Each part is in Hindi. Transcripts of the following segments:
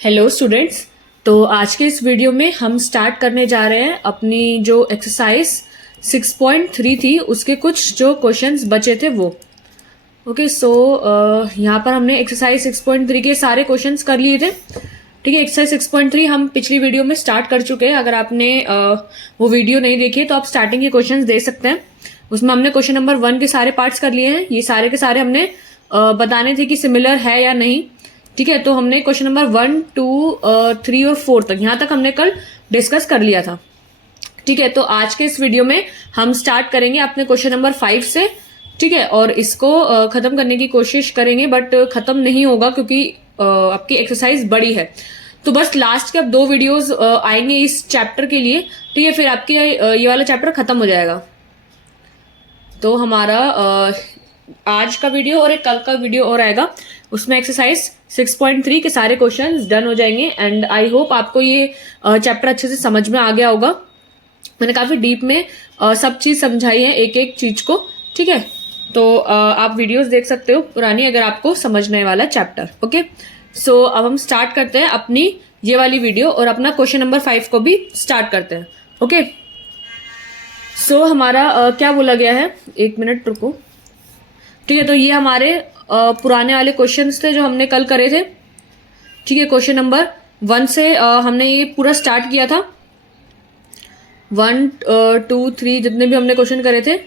Hello students. तो आज के इस वीडियो में हम स्टार्ट करने जा रहे हैं अपनी जो एक्सरसाइज 6.3 थी उसके कुछ जो क्वेश्चंस बचे थे वो। ओके सो यहाँ पर हमने एक्सरसाइज 6.3 के सारे क्वेश्चंस कर लिए थे। ठीक है, एक्सरसाइज 6.3 हम पिछली वीडियो में स्टार्ट कर चुके हैं। अगर आपने वो वीडियो नहीं देखी तो आप स्टार्टिंग के क्वेश्चंस देख सकते हैं। उसमें हमने क्वेश्चन नंबर 1 के सारे पार्ट्स कर लिए हैं। ये सारे के सारे हमने बताने थे कि सिमिलर है या नहीं। ठीक है, तो हमने क्वेश्चन नंबर 1, 2, 3 और 4 तक यहाँ तक हमने कल डिस्कस कर लिया था। ठीक है, तो आज के इस वीडियो में हम स्टार्ट करेंगे अपने क्वेश्चन नंबर 5 से। ठीक है, और इसको खत्म करने की कोशिश करेंगे बट खत्म नहीं होगा क्योंकि आपकी एक्सरसाइज बड़ी है। तो बस लास्ट के अब 2 वीडियोस आएंगे इस चैप्टर के लिए। ठीक है, फिर आपके ये वाला चैप्टर खत्म हो जाएगा। तो हमारा आज का वीडियो और एक कल का वीडियो और आएगा, उसमें एक्सरसाइज 6.3 के सारे क्वेश्चंस डन हो जाएंगे। एंड आई होप आपको ये चैप्टर अच्छे से समझ में आ गया होगा। मैंने काफी डीप में सब चीज समझाई है, एक एक चीज को। ठीक है, तो आप वीडियोस देख सकते हो पुरानी अगर आपको समझने वाला चैप्टर। ओके सो अब हम स्टार्ट करते हैं अपनी ये वाली वीडियो और अपना क्वेश्चन नंबर 5 को भी स्टार्ट करते हैं। ओके सो हमारा क्या बोला गया है, एक मिनट रुको। ठीक है, तो ये हमारे पुराने वाले क्वेश्चंस थे जो हमने कल करे थे। ठीक है, क्वेश्चन नंबर 1 से हमने ये पूरा स्टार्ट किया था। 1, 2, 3 जितने भी हमने क्वेश्चन करे थे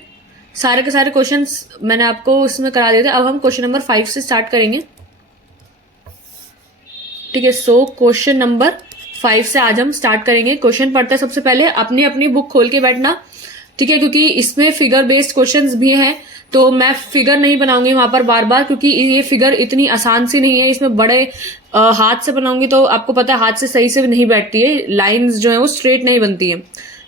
सारे के सारे क्वेश्चंस मैंने आपको इसमें करा दिए थे। अब हम क्वेश्चन नंबर 5 से स्टार्ट करेंगे। ठीक है, सो क्वेश्चन नंबर 5 से आज हम स्टार्ट करेंगे। क्वेश्चन पढ़ते हैं सबसे पहले, अपनी अपनी बुक खोल के बैठना। ठीक है, क्योंकि इसमें फिगर बेस्ड क्वेश्चंस भी हैं तो मैं फिगर नहीं बनाऊंगी वहां पर बार बार, क्योंकि ये फिगर इतनी आसान सी नहीं है। इसमें बड़े हाथ से बनाऊंगी तो आपको पता है हाथ से सही से नहीं बैठती है, लाइंस जो है वो स्ट्रेट नहीं बनती है।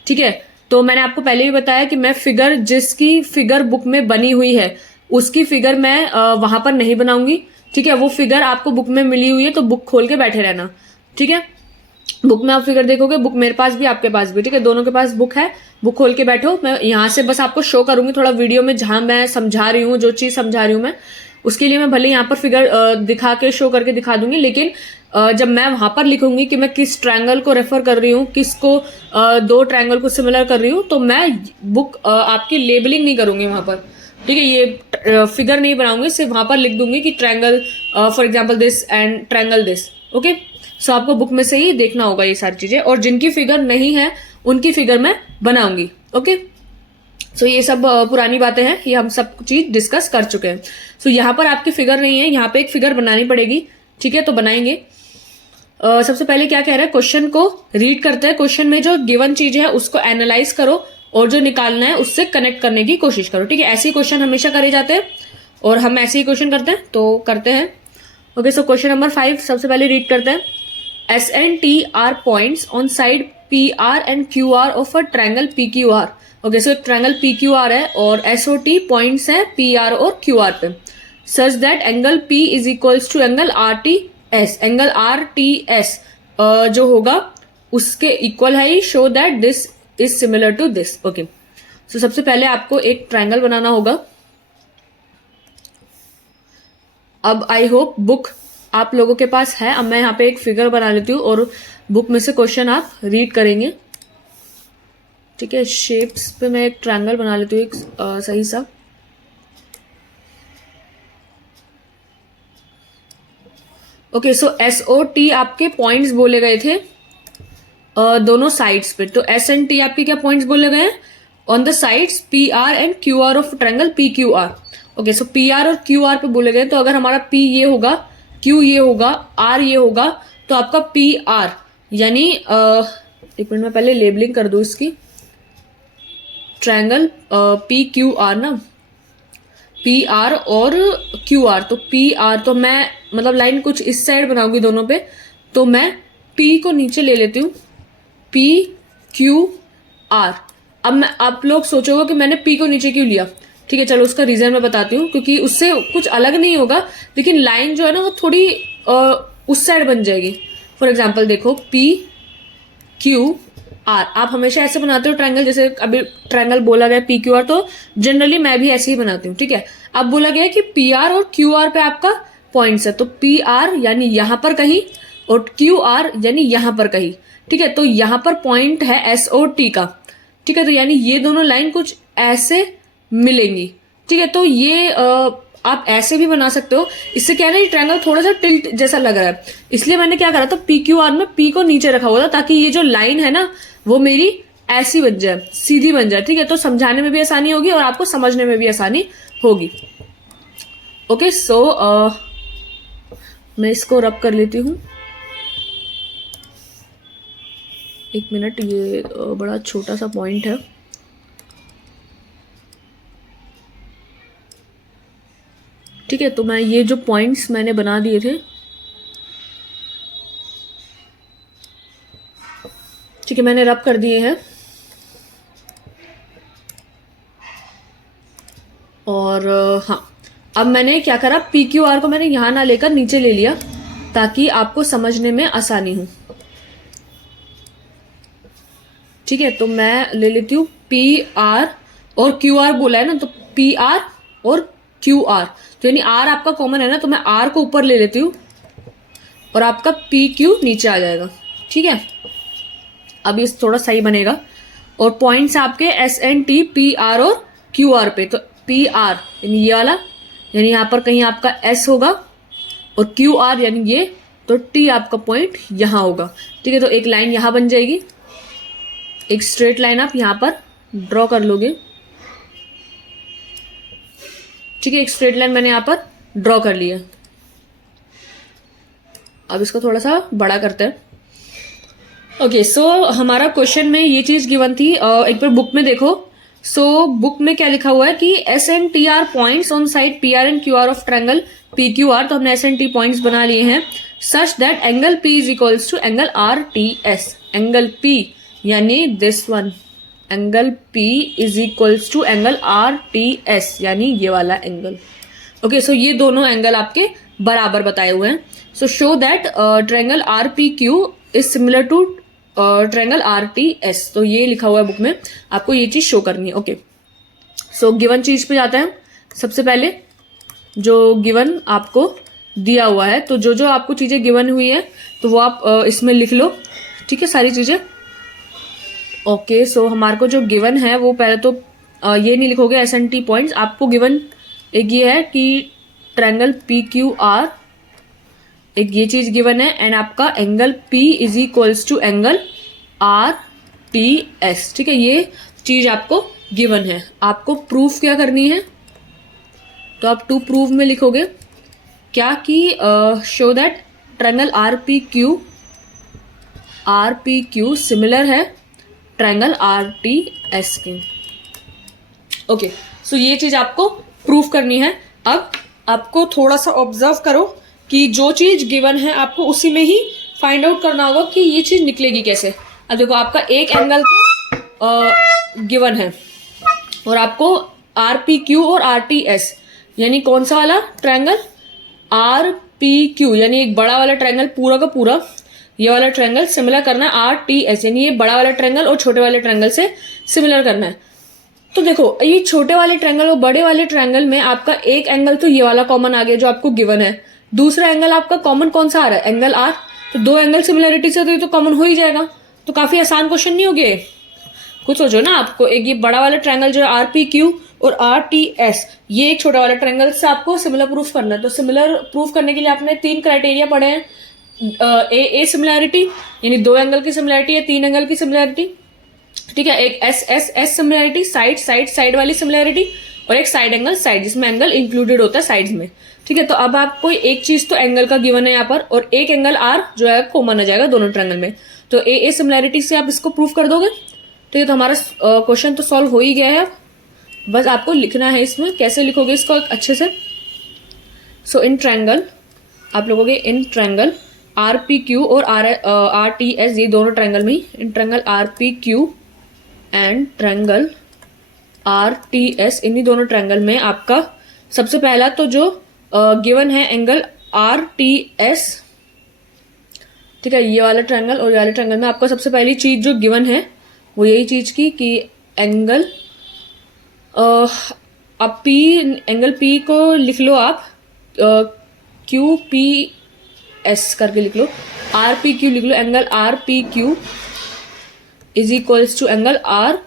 ठीक है, तो मैंने आपको पहले भी बताया कि मैं फिगर जिसकी फिगर बुक में बनी हुई है उसकी फिगर मैं वहां पर नहीं बनाऊंगी। ठीक है, वो फिगर आपको बुक में मिली हुई है तो बुक खोल के बैठे रहना। ठीक है, बुक में आप फिगर देखोगे, बुक मेरे पास भी आपके पास भी। ठीक है, दोनों के पास बुक है, बुक खोल के बैठो। मैं यहाँ से बस आपको शो करूंगी थोड़ा वीडियो में, जहां मैं समझा रही हूँ, जो चीज समझा रही हूँ मैं उसके लिए मैं भले यहाँ पर फिगर दिखा के शो करके दिखा दूंगी, लेकिन जब मैं वहां पर लिखूंगी कि मैं किस ट्रायंगल को रेफर कर रही हूँ, किसको 2 ट्रायंगल को सिमिलर कर रही हूँ, तो मैं बुक आपकी लेबलिंग नहीं करूंगी वहां पर। ठीक है, ये फिगर नहीं बनाऊंगी, सिर्फ वहां पर लिख दूंगी कि triangle for example this and triangle this. Okay सो आपको बुक में से ही देखना होगा ये सारी चीजें, और जिनकी फिगर नहीं है उनकी फिगर मैं बनाऊंगी। ओके सो ये सब पुरानी बातें हैं, ये हम सब चीज डिस्कस कर चुके हैं। सो यहाँ पर आपकी फिगर नहीं है, यहाँ पे एक फिगर बनानी पड़ेगी। ठीक है, तो बनाएंगे। सबसे पहले क्या कह रहा है, क्वेश्चन को रीड करते हैं। क्वेश्चन में जो गिवन चीज है उसको एनालाइज करो और जो निकालना है उससे कनेक्ट करने की कोशिश करो। ठीक है, ऐसे क्वेश्चन हमेशा करे जाते हैं और हम ऐसे ही क्वेश्चन करते हैं, तो करते हैं। ओके सो क्वेश्चन नंबर 5 सबसे पहले रीड करते हैं। S and T are points on side PR and QR of a triangle PQR। Okay so एक ट्रायंगल PQR है और SOT पॉइंट्स है PR और QR पे। Such that angle P is equals to angle RTS। Angle RTS जो होगा उसके इक्वल है ही। Show that this is similar to this. Okay so सबसे पहले आपको एक ट्रायंगल बनाना होगा। अब आई होप बुक आप लोगों के पास है। अब मैं यहाँ पे एक फिगर बना लेती हूँ और बुक में से क्वेश्चन आप रीड करेंगे। ठीक है, शेप्स पे मैं एक ट्रायंगल बना लेती हूँ एक सही सा। ओके सो SOT आपके पॉइंट्स बोले गए थे दोनों साइड्स पे। तो S एंड T आपके क्या पॉइंट्स बोले गए हैं on the sides PR and QR of triangle PQR। Okay so PR और QR पे बोले गए, तो अगर हमारा P ये होगा, Q ये होगा, R ये होगा, तो आपका PR यानी एक मिनट में पहले लेबलिंग कर दूं इसकी। ट्रायंगल PQR ना, PR और QR, तो PR तो मैं मतलब लाइन कुछ इस साइड बनाऊंगी दोनों पे, तो मैं P को नीचे ले लेती हूँ, PQR। अब मैं आप लोग सोचोगे कि मैंने P को नीचे क्यों लिया। ठीक है, चलो उसका रीजन मैं बताती हूँ, क्योंकि उससे कुछ अलग नहीं होगा लेकिन लाइन जो है ना वो थोड़ी उस साइड बन जाएगी। फॉर एग्जाम्पल देखो PQR, आप हमेशा ऐसे बनाते हो ट्रायंगल, जैसे अभी ट्रायंगल बोला गया PQR, तो जनरली मैं भी ऐसे ही बनाती हूँ। ठीक है, अब बोला गया कि PR और QR पे आपका पॉइंट्स है, तो PR यानी यहां पर कहीं और क्यू आर यानी यहां पर कहीं, ठीक है। तो यहां पर पॉइंट है एस ओ टी का, ठीक है। तो यानी ये दोनों लाइन कुछ ऐसे मिलेंगी, ठीक है। तो ये आप ऐसे भी बना सकते हो। इससे क्या है ना, ये ट्रायंगल थोड़ा सा टिल्ट जैसा लग रहा है, इसलिए मैंने क्या करा था, पी क्यू आर में पी को नीचे रखा हुआ था, ताकि ये जो लाइन है ना वो मेरी ऐसी बन जाए, सीधी बन जाए, ठीक है। तो समझाने में भी आसानी होगी और आपको समझने में भी आसानी होगी। ओके, सो मैं इसको रब कर लेती हूँ। एक मिनट, ये बड़ा छोटा सा पॉइंट है। ठीक है, तो मैं ये जो पॉइंट्स मैंने बना दिए थे, ठीक है, मैंने रब कर दिए हैं। और हाँ, अब मैंने क्या करा, पी क्यू आर को मैंने यहां ना लेकर नीचे ले लिया, ताकि आपको समझने में आसानी हो। ठीक है, तो मैं ले लेती हूँ पी आर और क्यू आर बोला है ना, तो पी आर और क्यू आर, तो यानी आर आपका कॉमन है ना, तो मैं आर को ऊपर ले लेती हूँ और आपका पी क्यू नीचे आ जाएगा। ठीक है, अब ये थोड़ा सही बनेगा। और पॉइंट्स आपके S N T P R और क्यू आर पे, तो पी आर यानी ये वाला, यानी यहाँ पर कहीं आपका एस होगा, और क्यू आर यानी ये, तो टी आपका पॉइंट यहाँ होगा। ठीक है, तो एक लाइन यहाँ बन जाएगी, एक स्ट्रेट लाइन आप यहाँ पर ड्रॉ कर लोगे। ठीक है, एक स्ट्रेट लाइन मैंने यहाँ पर ड्रॉ कर लिया। अब इसको थोड़ा सा बड़ा करते हैं। ओके, सो हमारा क्वेश्चन में ये चीज गिवन थी, एक बार बुक में देखो। सो बुक में क्या लिखा हुआ है कि S and T are points on side P R and Q R of triangle P Q R. तो हमने एस एंड टी पॉइंट्स बना लिए हैं such that angle P is equals to angle R T S. Angle P यानी this one, angle P is equals to angle R T S यानी ये वाला एंगल। ओके, सो ये दोनों एंगल आपके बराबर बताए हुए हैं। So show that triangle R P Q is similar to triangle R T S. तो ये लिखा हुआ है बुक में, आपको ये चीज शो करनी है। ओके, सो गिवन चीज पे जाते हैं। सबसे पहले जो गिवन आपको दिया हुआ है, तो जो जो आपको चीजें गिवन हुई है तो वो आप इसमें लिख लो। ठीक है, सारी चीजें। ओके, सो हमारे को जो गिवन है वो पहले तो ये नहीं लिखोगे एस एन टी पॉइंट्स, आपको गिवन एक ये है कि ट्रायंगल पी क्यू आर, एक ये चीज गिवन है, एंड आपका angle P is equals to angle R T S. ठीक है, ये चीज आपको गिवन है। आपको प्रूफ क्या करनी है, तो आप टू प्रूव में लिखोगे क्या कि show that triangle R P Q similar है ट्रायंगल आर टी एस की। ओके, सो ये चीज आपको प्रूफ करनी है। अब आपको थोड़ा सा ऑब्जर्व करो कि जो चीज गिवन है आपको उसी में ही फाइंड आउट करना होगा कि ये चीज निकलेगी कैसे। अब देखो, आपका एक एंगल तो गिवन है और आपको आर पी क्यू और आर टी एस यानी कौन सा वाला ट्रायंगल, आर पी क्यू यानी एक बड़ा वाला ट्रायंगल पूरा का पूरा, ये वाला ट्रायंगल सिमिलर करना है आर टी एस यानी ये बड़ा वाला ट्रायंगल और छोटे वाले ट्रायंगल से सिमिलर करना है। तो देखो, ये छोटे वाले ट्रायंगल और बड़े वाले ट्रायंगल में आपका एक एंगल तो ये वाला कॉमन आ गया जो आपको गिवन है। दूसरा एंगल आपका कॉमन कौन सा आ रहा है, एंगल आर। तो दो एंगल सिमिलरिटी से तो कॉमन हो ही जाएगा। तो काफी आसान क्वेश्चन नहीं हो गया? कुछ सोचो ना, आपको एक ये बड़ा वाला ट्रायंगल जो है आर पी क्यू और आर टी एस, ये एक छोटा वाला ट्रायंगल से आपको सिमिलर प्रूफ करना है। तो सिमिलर प्रूफ करने के लिए आपने 3 क्राइटेरिया पढ़े हैं। ए सिमिलैरिटी यानी 2 एंगल की सिमिलैरिटी या 3 एंगल की सिमिलैरिटी। ठीक है, एक S S S similarity, side वाली सिमिलैरिटी, और एक साइड एंगल साइड, जिसमें एंगल इंक्लूडेड होता है साइड्स में। ठीक है, तो अब आप कोई एक चीज तो एंगल का गिवन है यहाँ पर, और एक एंगल आर जो है कॉमन आ जाएगा दोनों ट्रायंगल में। तो ए सिमिलैरिटी से आप इसको प्रूफ कर दोगे। ठीक है, तो हमारा क्वेश्चन तो सॉल्व हो ही गया है। अब बस आपको लिखना है इसमें, कैसे लिखोगे इसको अच्छे से। सो इन ट्रायंगल आप लोगोगे, in triangle R P Q और आर टी एस, ये दोनों ट्रायंगल में ही, in triangle R P Q and triangle R T S, इन्हीं दोनों ट्रायंगल में आपका सबसे पहला तो जो गिवन है एंगल आर टी एस। ठीक है, ये वाला ट्रायंगल और ये वाले ट्रायंगल में आपका सबसे पहली चीज जो गिवन है वो यही चीज की कि एंगल अब पी, एंगल पी को लिख लो आप क्यू पी एस करके लिख लो, आर पी क्यू लिख लो, angle R P Q is equals to angle R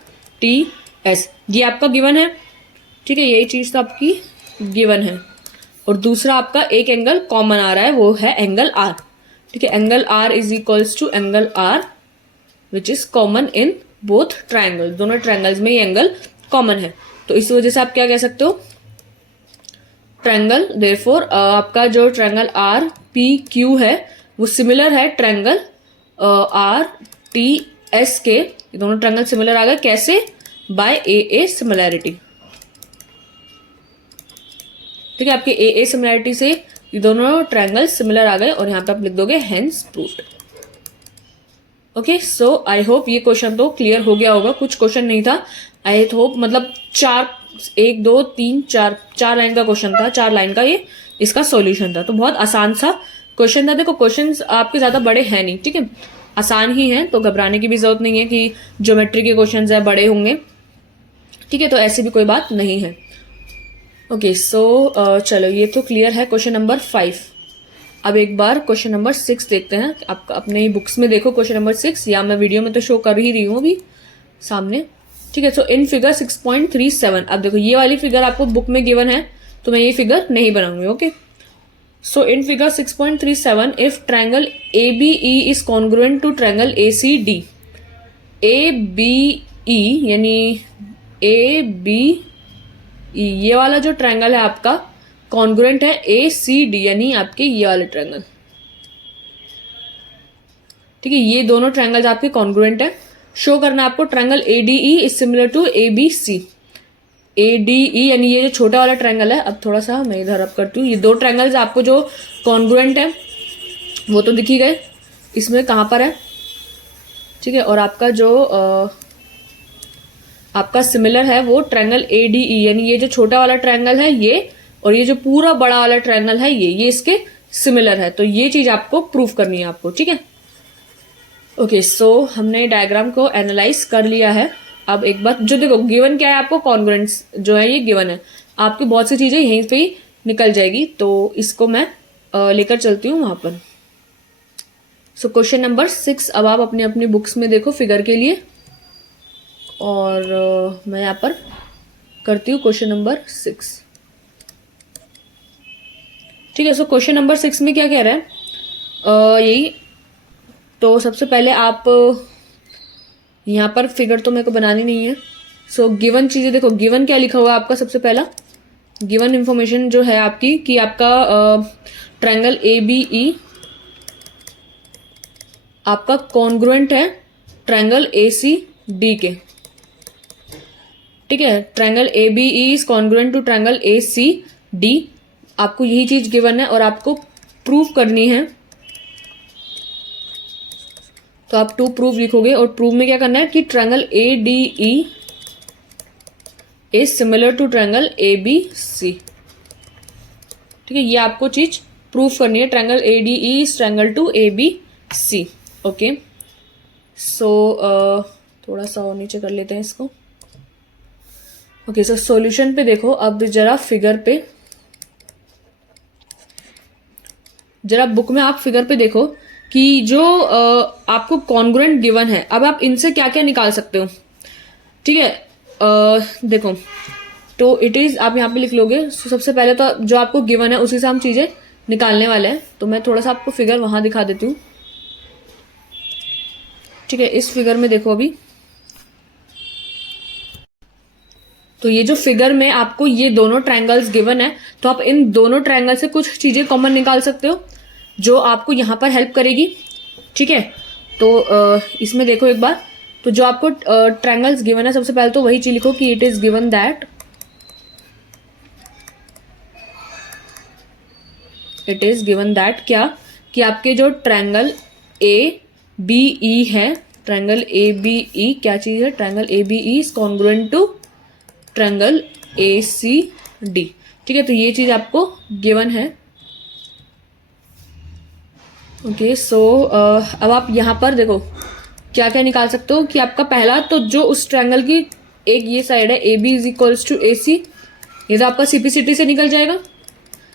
T S. ये आपका गिवन है, ठीक है, यही चीज तो आपकी गिवन है। और दूसरा आपका एक एंगल कॉमन आ रहा है, वो है एंगल आर, ठीक है, angle R is equals to angle R which is common in both triangle, दोनों ट्राइंगल्स में ये एंगल कॉमन है। तो इस वजह से आप क्या कह सकते हो, ट्राइंगल देयरफॉर आपका जो ट्राइंगल आर पी क्यू है वो सिमिलर है ट्राइंगल आर टी एस के। ये दोनों ट्राइंगल सिमिलर आ गए, कैसे, बाय ए सिमिलैरिटी, ठीक है, आपके ए सिमिलैरिटी से ये दोनों ट्राइंगल सिमिलर आ गए और यहाँ पे आप लिख दोगे hence proved. Okay, so I hope ये क्वेश्चन तो क्लियर हो गया होगा, कुछ क्वेश्चन नहीं था, आई होप, मतलब 1 2 3 4 लाइन का क्वेश्चन था, 4 लाइन का ये इसका सॉल्यूशन था, तो बहुत आसान सा क्वेश्चन था। देखो क्वेश्चंस आपके ज्यादा बड़े हैं नहीं, ठीक है, आसान ही हैं, तो घबराने की भी जरूरत नहीं है कि ज्योमेट्री के क्वेश्चंस है बड़े होंगे, ठीक है, तो ऐसी भी कोई बात नहीं है। ओके, सो चलो ये तो क्लियर है क्वेश्चन नंबर 5। अब एक बार क्वेश्चन नंबर 6 देखते हैं, आप अपने बुक्स में देखो क्वेश्चन नंबर 6, या मैं वीडियो में तो शो कर ही रही हूँ अभी सामने, ठीक है। सो इन फिगर 6.37, अब देखो ये वाली फिगर आपको बुक में गिवन है, तो मैं ये फिगर नहीं बनाऊंगी। Okay, so in figure 6.37 if triangle ABE is congruent to triangle ACD, ABE यानी ABE ये वाला जो ट्राइंगल है आपका कॉन्ग्रुएंट है ACD यानी आपके ये वाले ट्राइंगल, ठीक है, ये दोनों ट्राइंगल्स आपके कॉन्ग्रुएंट है। शो करना आपको triangle ADE is similar to ABC, ADE यानी ये जो छोटा वाला ट्राइंगल है, अब थोड़ा सा मैं इधर अप करती हूँ, ये दो ट्राइंगल्स आपको जो कॉन्ग्रुएंट है वो तो दिख ही गए, इसमें कहाँ पर है, ठीक है, और आपका जो आपका सिमिलर है वो ट्रायंगल ADE यानी ये जो छोटा वाला ट्रायंगल है ये, और ये जो पूरा बड़ा वाला ट्रायंगल है ये इसके सिमिलर है, तो ये चीज आपको प्रूफ करनी है आपको, ठीक है। ओके, सो हमने डायग्राम को एनालाइज कर लिया है। अब एक बार जो देखो गिवन क्या है आपको, कॉन्ग्रुएंस जो है ये गिवन है, आपकी बहुत सी चीजें यहीं पे ही निकल जाएगी, तो इसको मैं लेकर चलती हूँ वहां पर। सो क्वेश्चन नंबर 6 अब आप अपनी अपनी बुक्स में देखो फिगर के लिए, और मैं यहाँ पर करती हूँ क्वेश्चन नंबर 6, ठीक है। सो क्वेश्चन नंबर 6 में क्या कह रहा है, यही तो सबसे पहले आप यहाँ पर फिगर तो मेरे को बनानी नहीं है। सो गिवन चीजें देखो, गिवन क्या लिखा हुआ है आपका, सबसे पहला गिवन इंफॉर्मेशन जो है आपकी कि आपका ट्रायंगल ABE आपका कॉन्ग्रुएंट है ट्रायंगल ACD के, ठीक है, triangle ABE is congruent to triangle ACD, आपको यही चीज गिवन है और आपको प्रूव करनी है, तो आप टू प्रूव लिखोगे, और प्रूव में क्या करना है कि triangle ADE is similar to triangle ABC, ठीक है, ये आपको चीज प्रूव करनी है, triangle ADE is triangle to ABC। Okay, so थोड़ा सा और नीचे कर लेते हैं इसको। ओके, सो सॉल्यूशन पे देखो, अब जरा फिगर पे, जरा बुक में आप फिगर पे देखो कि जो आपको कॉन्ग्रुएंट गिवन है, अब आप इनसे क्या क्या निकाल सकते हो, ठीक है। देखो तो इट इज, आप यहाँ पे लिख लोगे, सबसे पहले तो जो आपको गिवन है उसी से हम चीजें निकालने वाले हैं, तो मैं थोड़ा सा आपको फिगर वहां दिखा देती हूँ, ठीक है। इस फिगर में देखो अभी, तो ये जो फिगर में आपको ये दोनों ट्रायंगल्स गिवन है, तो आप इन दोनों ट्रायंगल से कुछ चीजें कॉमन निकाल सकते हो जो आपको यहां पर हेल्प करेगी, ठीक है। तो इसमें देखो एक बार, तो जो आपको ट्रायंगल्स गिवन है, सबसे पहले तो वही चीज लिखो कि इट इज गिवन दैट क्या कि आपके जो ट्रायंगल ABE है, ट्रायंगल ABE क्या चीज है, triangle ABE is congruent to triangle ACD, ठीक है, तो ये चीज आपको गिवन है। ओके, सो अब आप यहां पर देखो क्या क्या निकाल सकते हो कि आपका पहला तो जो उस ट्रायंगल की एक ये साइड है AB is equals to AC, ये तो आपका CPCT से निकल जाएगा,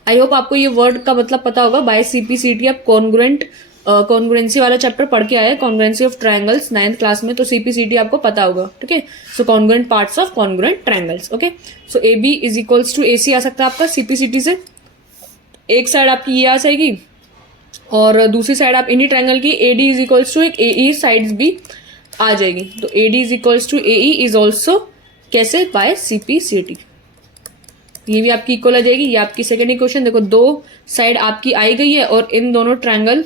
आई होप आपको ये वर्ड का मतलब पता होगा। बाय सीपीसीटी आप कॉन्ग्रुएंसी वाला चैप्टर पढ़ के आए, congruency of triangles 9th class में, तो सीपीसीटी आपको पता होगा। ठीक है, so congruent parts of congruent triangles. Okay, so A B is equals to A C आ सकता है आपका सीपीसीटी से। एक साइड आपकी ये आ जाएगी और दूसरी साइड आप इन्हीं ट्रायंगल की A D is equals to एक ए ई साइड्स भी आ जाएगी। तो A D is equals to A E is also कैसे, बाय सीपीसीटी। ये भी आपकी इक्वल आ जाएगी। ये आपकी सेकेंड इक्वेशन। देखो दो साइड आपकी आई गई है और इन दोनों ट्रायंगल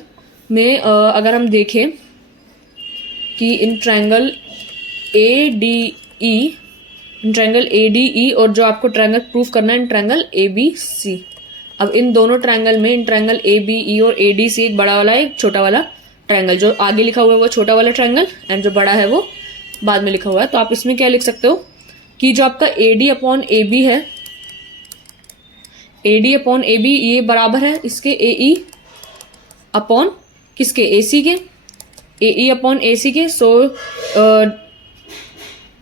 में अगर हम देखें कि इन ट्रायंगल ए डी ई और जो आपको ट्रायंगल प्रूफ करना है इन ट्रायंगल ए बी सी। अब इन दोनों ट्रायंगल में, इन ट्रायंगल ए बी ई और ए डी सी, एक बड़ा वाला है एक छोटा वाला ट्रायंगल। जो आगे लिखा हुआ है वो छोटा वाला ट्रायंगल एंड जो बड़ा है वो बाद में लिखा हुआ है। तो आप इसमें क्या लिख सकते हो कि जो आपका A D upon A B है, A D upon A B ये बराबर है इसके ए ई अपॉन किसके, ए सी के, ए ई अपॉन ए सी के। सो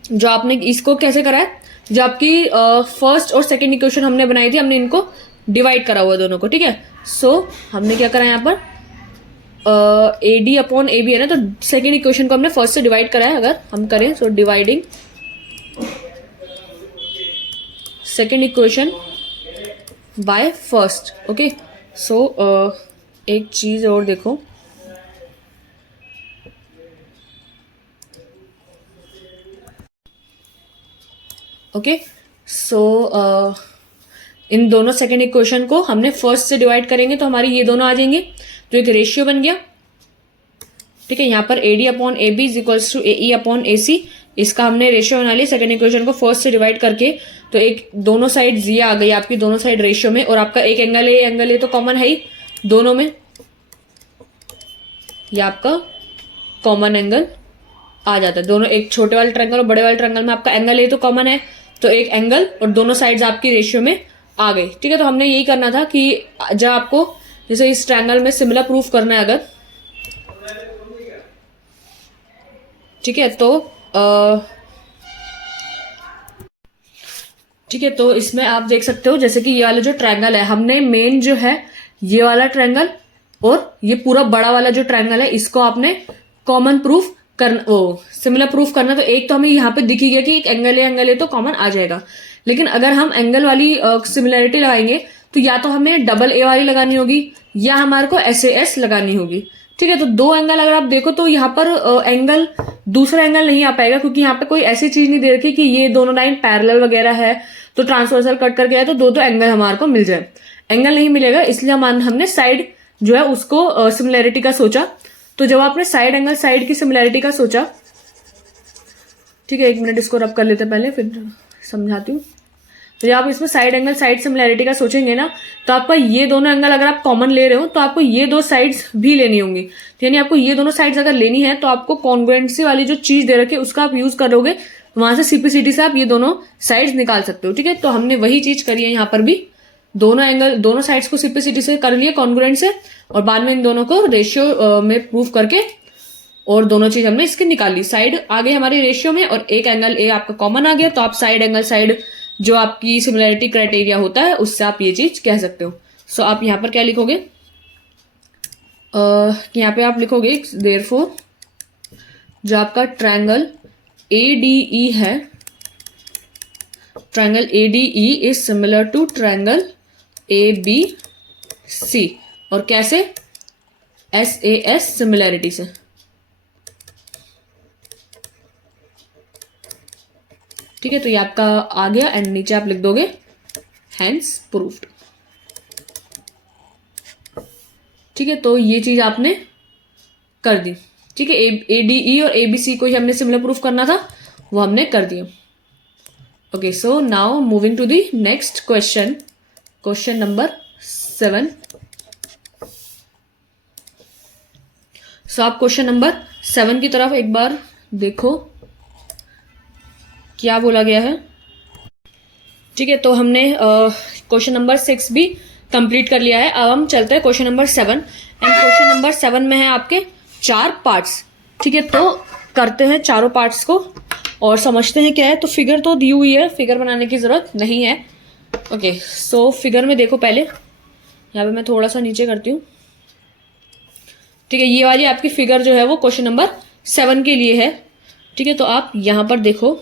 जो आपने इसको कैसे करा है, जो आपकी फर्स्ट और सेकेंड इक्वेशन हमने बनाई थी, हमने इनको डिवाइड करा हुआ दोनों को। ठीक है, सो हमने क्या करा यहाँ पर A D upon A B है ना, तो सेकेंड इक्वेशन को हमने फर्स्ट से डिवाइड करा है। अगर हम करें so dividing second equation by first. Okay, so एक चीज और देखो, ओके, सो इन दोनों सेकेंड इक्वेशन को हमने फर्स्ट से डिवाइड करेंगे तो हमारी ये दोनों आ जाएंगे, तो एक रेशियो बन गया। ठीक है, यहाँ पर A D upon A B is equals to A E upon A C, इसका हमने रेशियो बना लिया सेकेंड इक्वेशन को फर्स्ट से डिवाइड करके। तो एक दोनों साइड ये आ गई आपकी, दोनों साइड रेशियो में, और आपका एक एंगल ए तो कॉमन है ही दोनों में, ये आपका कॉमन एंगल आ जाता है। दोनों एक छोटे वाले ट्रायंगल और बड़े वाले ट्रायंगल में आपका एंगल ए तो कॉमन है, तो एक एंगल और दोनों साइड्स आपकी रेशियो में आ गई। ठीक है, तो हमने यही करना था कि जब आपको जैसे इस ट्रायंगल में सिमिलर प्रूफ करना है अगर, ठीक है, तो ठीक है, तो इसमें आप देख सकते हो जैसे कि ये वाला जो ट्रायंगल है, हमने मेन जो है ये वाला ट्रायंगल और ये पूरा बड़ा वाला जो ट्रायंगल है इसको आपने कॉमन प्रूफ करना, वो सिमिलर प्रूफ करना। तो एक तो हमें यहाँ पे दिखी गया कि एक एंगल ए तो कॉमन आ जाएगा, लेकिन अगर हम एंगल वाली सिमिलरिटी लगाएंगे तो या तो हमें डबल ए वाली लगानी होगी या हमारे को एस लगानी होगी। ठीक है, तो दो एंगल अगर आप देखो तो यहाँ पर एंगल दूसरा एंगल नहीं आ पाएगा, क्योंकि यहाँ पे कोई ऐसी चीज नहीं दे रखी कि ये दोनों लाइन पैरेलल वगैरह है तो ट्रांसवर्सल कट करके आए तो दो एंगल हमारे को मिल जाए। एंगल नहीं मिलेगा, इसलिए हमने साइड जो है उसको सिमिलैरिटी का सोचा। तो जब आपने साइड एंगल साइड की सिमिलैरिटी का सोचा, ठीक है, एक मिनट इसको रब कर लेते पहले फिर समझाती हूँ। तो जब आप इसमें साइड एंगल साइड सिमिलैरिटी का सोचेंगे ना, तो आपका ये दोनों एंगल अगर आप कॉमन ले रहे हो तो आपको ये दो साइड्स भी लेनी होंगी। यानी आपको ये दोनों साइड्स अगर लेनी है तो आपको कॉन्ग्रुएंसी वाली जो चीज दे रखी है उसका आप यूज करोगे, वहां से सीपीसीटी से आप ये दोनों साइड्स निकाल सकते हो। ठीक है, तो हमने वही चीज करी है यहाँ पर भी, दोनों साइड्स को सीपीसीटी से कर लिया कॉन्ग्रुएंट से, और बाद में इन दोनों को रेशियो में प्रूफ करके और दोनों चीज हमने इसके निकाल ली। साइड आ गई हमारी रेशियो में और एक एंगल ए आपका कॉमन आ गया, तो आप साइड एंगल साइड जो आपकी सिमिलैरिटी क्राइटेरिया होता है उससे आप ये चीज कह सकते हो। सो आप यहाँ पर क्या लिखोगे, यहाँ पे आप लिखोगे देयरफॉर जो आपका ट्रायंगल ADE है, triangle ADE is similar to triangle ABC, और कैसे, SAS सिमिलैरिटी से। ठीक है, तो ये आपका आ गया एंड नीचे आप लिख दोगे हैंस प्रूफ्ड। ठीक है, तो ये चीज आपने कर दी। ठीक है, ADE और ABC को ही हमने सिमिलर प्रूफ करना था, वो हमने कर दिया। Okay, so now moving to the next question, question number 7। सो आप क्वेश्चन नंबर 7 की तरफ एक बार देखो क्या बोला गया है। ठीक है, तो हमने क्वेश्चन नंबर 6 भी कंप्लीट कर लिया है। अब हम चलते हैं question number 7 and question number 7 में है आपके 4 पार्ट्स। ठीक है, तो करते हैं चारों पार्ट्स को और समझते हैं क्या है। तो फिगर तो दी हुई है, फिगर बनाने की जरूरत नहीं है। ओके, सो फिगर में देखो पहले यहाँ पे मैं थोड़ा सा नीचे करती हूँ। ठीक है, ये वाली आपकी फिगर जो है वो क्वेश्चन नंबर 7 के लिए है। ठीक है, तो आप यहाँ पर देखो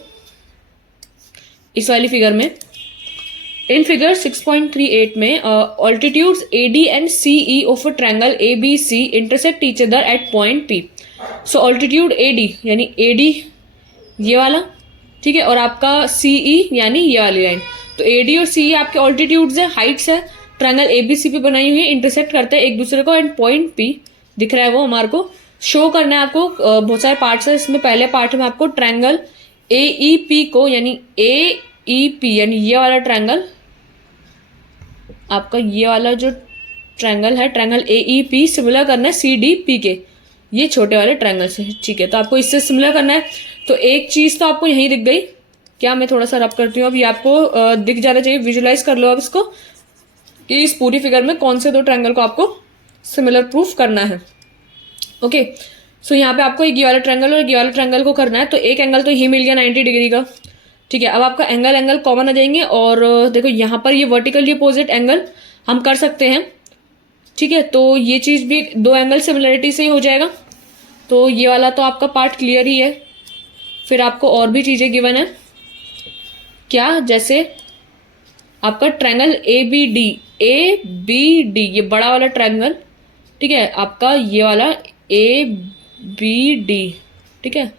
इस वाली फिगर में, इन फिगर 6.38 में altitudes AD and CE of a triangle ABC intersect each other at point P। So altitude AD यानी AD ये वाला, ठीक है, और आपका CE यानी ये वाली लाइन। तो AD और CE आपके ऑल्टीट्यूड्स है, हाइट्स है, ट्रायंगल ABC पे बनाई हुई है, इंटरसेक्ट करते हैं एक दूसरे को एंड पॉइंट P दिख रहा है वो हमारे को शो करना है आपको। बहुत सारे पार्ट्स है इसमें। पहले पार्ट में आपको ट्रायंगल AEP को यानी AEP यानी ये वाला ट्रायंगल, आपका ये वाला जो ट्रायंगल है ट्रायंगल AEP सिमिलर करना है CDP के ये छोटे वाले ट्रायंगल से। ठीक है, तो आपको इससे सिमिलर करना है। तो एक चीज तो आपको यहीं दिख गई, क्या मैं थोड़ा सा रब करती हूँ, अब ये आपको दिख जाना चाहिए। विजुलाइज कर लो अब इसको कि इस पूरी फिगर में कौन से दो ट्रायंगल को आपको सिमिलर प्रूफ करना है। ओके, सो यहाँ पे आपको एक ये वाला ट्रायंगल और ये वाला ट्रायंगल को करना है। तो एक एंगल तो ये मिल गया 90 डिग्री का। ठीक है, अब आपका एंगल कॉमन आ जाएंगे और देखो यहाँ पर ये वर्टिकली अपोजिट एंगल हम कर सकते हैं। ठीक है, तो ये चीज भी दो एंगल सिमिलरिटी से ही हो जाएगा। तो ये वाला तो आपका पार्ट क्लियर ही है। फिर आपको और भी चीजें गिवन है क्या, जैसे आपका ट्रायंगल ABD ये बड़ा वाला ट्रायंगल, ठीक है, आपका ये वाला ABD, ठीक है,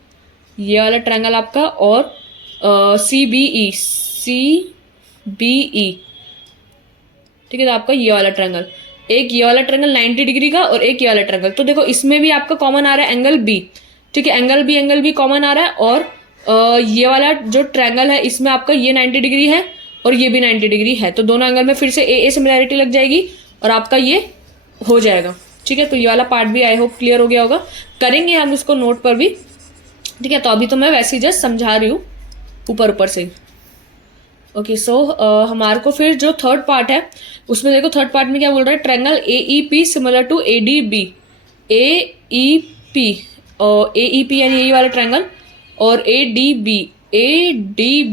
ये वाला ट्रायंगल आपका, और CBE, ठीक है, तो आपका ये वाला ट्रायंगल, एक ये वाला ट्रायंगल 90 डिग्री का और एक ये वाला ट्रायंगल। तो देखो इसमें भी आपका कॉमन आ रहा है एंगल B। ठीक है, एंगल B कॉमन आ रहा है, और ये वाला जो ट्रायंगल है इसमें आपका ये 90 डिग्री है और ये भी 90 डिग्री है। तो दोनों एंगल में फिर से AA सिमिलैरिटी लग जाएगी और आपका ये हो जाएगा। ठीक है, तो ये वाला पार्ट भी आई होप क्लियर हो गया होगा। करेंगे हम उसको नोट पर भी। ठीक है, तो अभी तो मैं वैसे ही जस्ट समझा रही हूँ ऊपर से। ओके, सो हमारे को फिर जो थर्ड पार्ट है उसमें देखो, थर्ड पार्ट में क्या बोल रहा है, triangle AEP similar to ADB। AEP यानी ये वाला ट्रायंगल, और ADB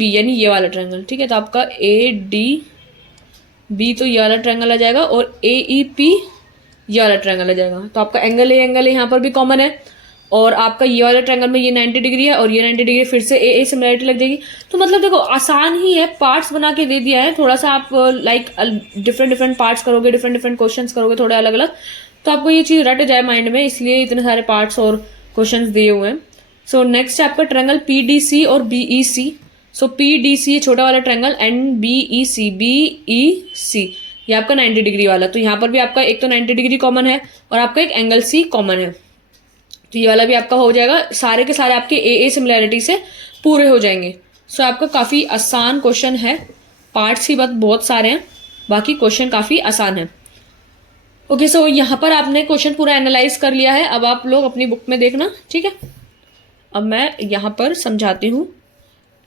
यानी ये वाला ट्रायंगल। ठीक है, तो आपका ADB तो ये वाला ट्रायंगल आ जाएगा और AEP ये वाला ट्रायंगल आ जाएगा। तो आपका एंगल है यहाँ पर भी कॉमन है, और आपका ये वाला ट्रायंगल में ये 90 डिग्री है और ये 90 डिग्री, फिर से AA सिमिलरिटी लग जाएगी। तो मतलब देखो आसान ही है, पार्ट्स बना के दे दिया है। थोड़ा सा आप लाइक डिफरेंट पार्ट्स करोगे, डिफरेंट क्वेश्चंस करोगे थोड़े अलग अलग, तो आपको ये चीज रट जाए माइंड में, इसलिए इतने सारे पार्ट्स और क्वेश्चंस दिए हुए हैं। सो नेक्स्ट है आपका ट्रायंगल PDC और BEC। सो PDC ये छोटा वाला ट्रायंगल एंड BEC ये आपका 90 डिग्री वाला। तो यहाँ पर भी आपका एक तो 90 डिग्री कॉमन है और आपका एक एंगल C कॉमन है। तो ये वाला भी आपका हो जाएगा, सारे के सारे आपके AA सिमिलैरिटी से पूरे हो जाएंगे। सो आपका काफ़ी आसान क्वेश्चन है, पार्ट्स ही बहुत सारे हैं, बाकी क्वेश्चन काफ़ी आसान है। ओके, सो यहाँ पर आपने क्वेश्चन पूरा एनालाइज कर लिया है। अब आप लोग अपनी बुक में देखना। ठीक है, अब मैं यहाँ पर समझाती हूँ।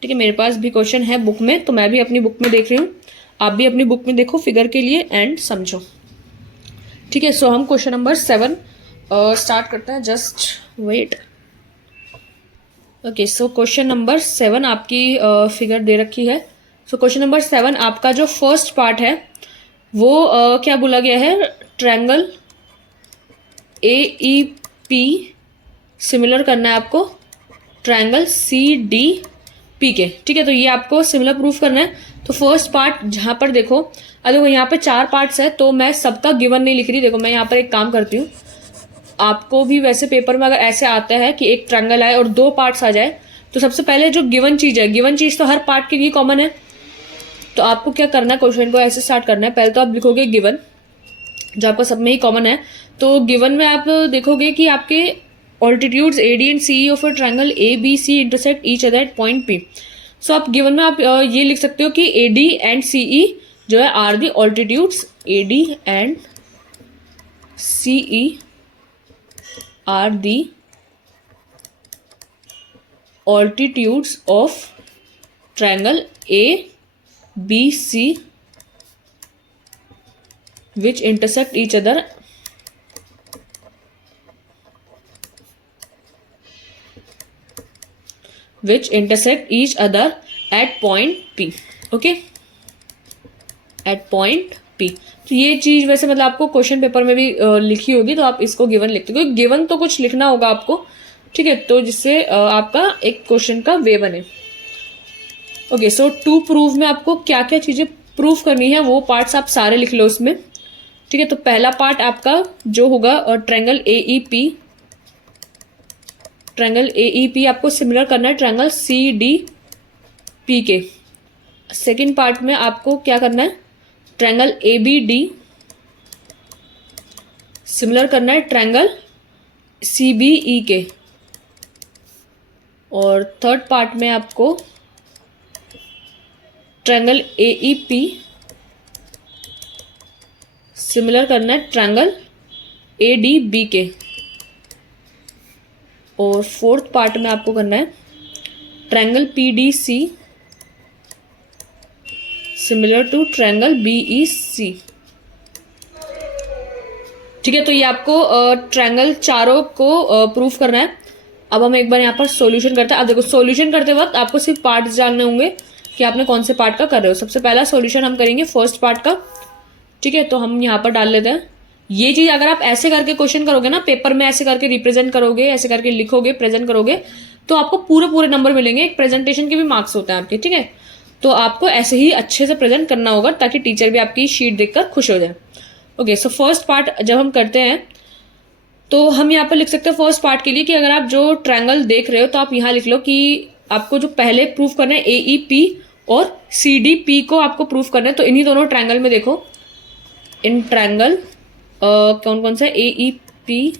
ठीक है, मेरे पास भी क्वेश्चन है बुक में, तो मैं भी अपनी बुक में देख रही हूँ, आप भी अपनी बुक में देखो फिगर के लिए एंड समझो। ठीक है, सो हम क्वेश्चन नंबर 7 स्टार्ट करते हैं। Just wait. Okay, so question number 7 आपकी फिगर दे रखी है। सो क्वेश्चन नंबर 7 आपका जो फर्स्ट पार्ट है वो क्या बोला गया है, ट्रायंगल AEP सिमिलर करना है आपको ट्रायंगल CDP के। ठीक है, तो ये आपको सिमिलर प्रूफ करना है। तो फर्स्ट पार्ट जहाँ पर देखो, देखो यहाँ पे 4 पार्ट्स है, तो मैं सबका गिवन नहीं लिख रही। देखो मैं यहाँ पर एक काम करती हूँ, आपको भी वैसे पेपर में अगर ऐसे आता है कि एक ट्रायंगल आए और 2 पार्ट्स आ जाए, तो सबसे पहले जो गिवन चीज है, गिवन चीज तो हर पार्ट के लिए कॉमन है। तो आपको क्या करना है, क्वेश्चन को ऐसे स्टार्ट करना है। पहले तो आप लिखोगे गिवन, जो आपका सब में ही कॉमन है। तो गिवन में आप देखोगे कि आपके altitudes AD and CE of a triangle ABC intersect each other at point P। सो आप गिवन में आप ये लिख सकते हो कि AD एंड CE जो है are the altitudes, AD and CE are the altitudes of triangle ABC which intersect each other at point P. Okay, at point P. तो ये चीज़ वैसे मतलब आपको क्वेश्चन पेपर में भी लिखी होगी, तो आप इसको गिवन लिखते हो, क्योंकि गिवन तो कुछ लिखना होगा आपको, ठीक है, तो जिससे आपका एक क्वेश्चन का वे बने। ओके, सो टू प्रूव में आपको क्या क्या चीज़ें प्रूव करनी है वो पार्ट्स आप सारे लिख लो उसमें, ठीक है। तो पहला पार्ट आपका जो होगा ट्रायंगल AEP, ट्रायंगल AEP आपको सिमिलर करना है ट्रायंगल CDP के। सेकेंड पार्ट में आपको क्या करना है, ट्रायंगल ABD सिमिलर करना है ट्रायंगल CBE के। और थर्ड पार्ट में आपको ट्रायंगल AEP सिमिलर करना है ट्रायंगल ADB के। और फोर्थ पार्ट में आपको करना है triangle PDC similar to triangle BEC, ठीक है। तो ये आपको ट्रायंगल चारों को प्रूफ करना है। अब हम एक बार यहाँ पर सॉल्यूशन करते हैं। अब देखो, सॉल्यूशन करते वक्त आपको सिर्फ पार्ट्स जानने होंगे कि आपने कौन से पार्ट का कर रहे हो। सबसे पहला सॉल्यूशन हम करेंगे फर्स्ट पार्ट का, ठीक है। तो हम यहाँ पर डाल लेते हैं। ये चीज़ अगर आप ऐसे करके क्वेश्चन करोगे ना, पेपर में ऐसे करके रिप्रेजेंट करोगे, ऐसे करके लिखोगे, प्रेजेंट करोगे, तो आपको पूरे नंबर मिलेंगे। एक प्रेजेंटेशन के भी मार्क्स होते हैं आपके, ठीक है। तो आपको ऐसे ही अच्छे से प्रेजेंट करना होगा ताकि टीचर भी आपकी शीट देखकर खुश हो जाए। ओके, सो फर्स्ट पार्ट जब हम करते हैं तो हम यहाँ पर लिख सकते हैं फर्स्ट पार्ट के लिए कि अगर आप जो ट्रायंगल देख रहे हो तो आप यहाँ लिख लो कि आपको जो पहले प्रूफ करना है AEP और CDP को आपको प्रूफ करना है। तो इन्हीं दोनों ट्रायंगल में देखो, इन ट्रायंगल कौन कौन सा, AEP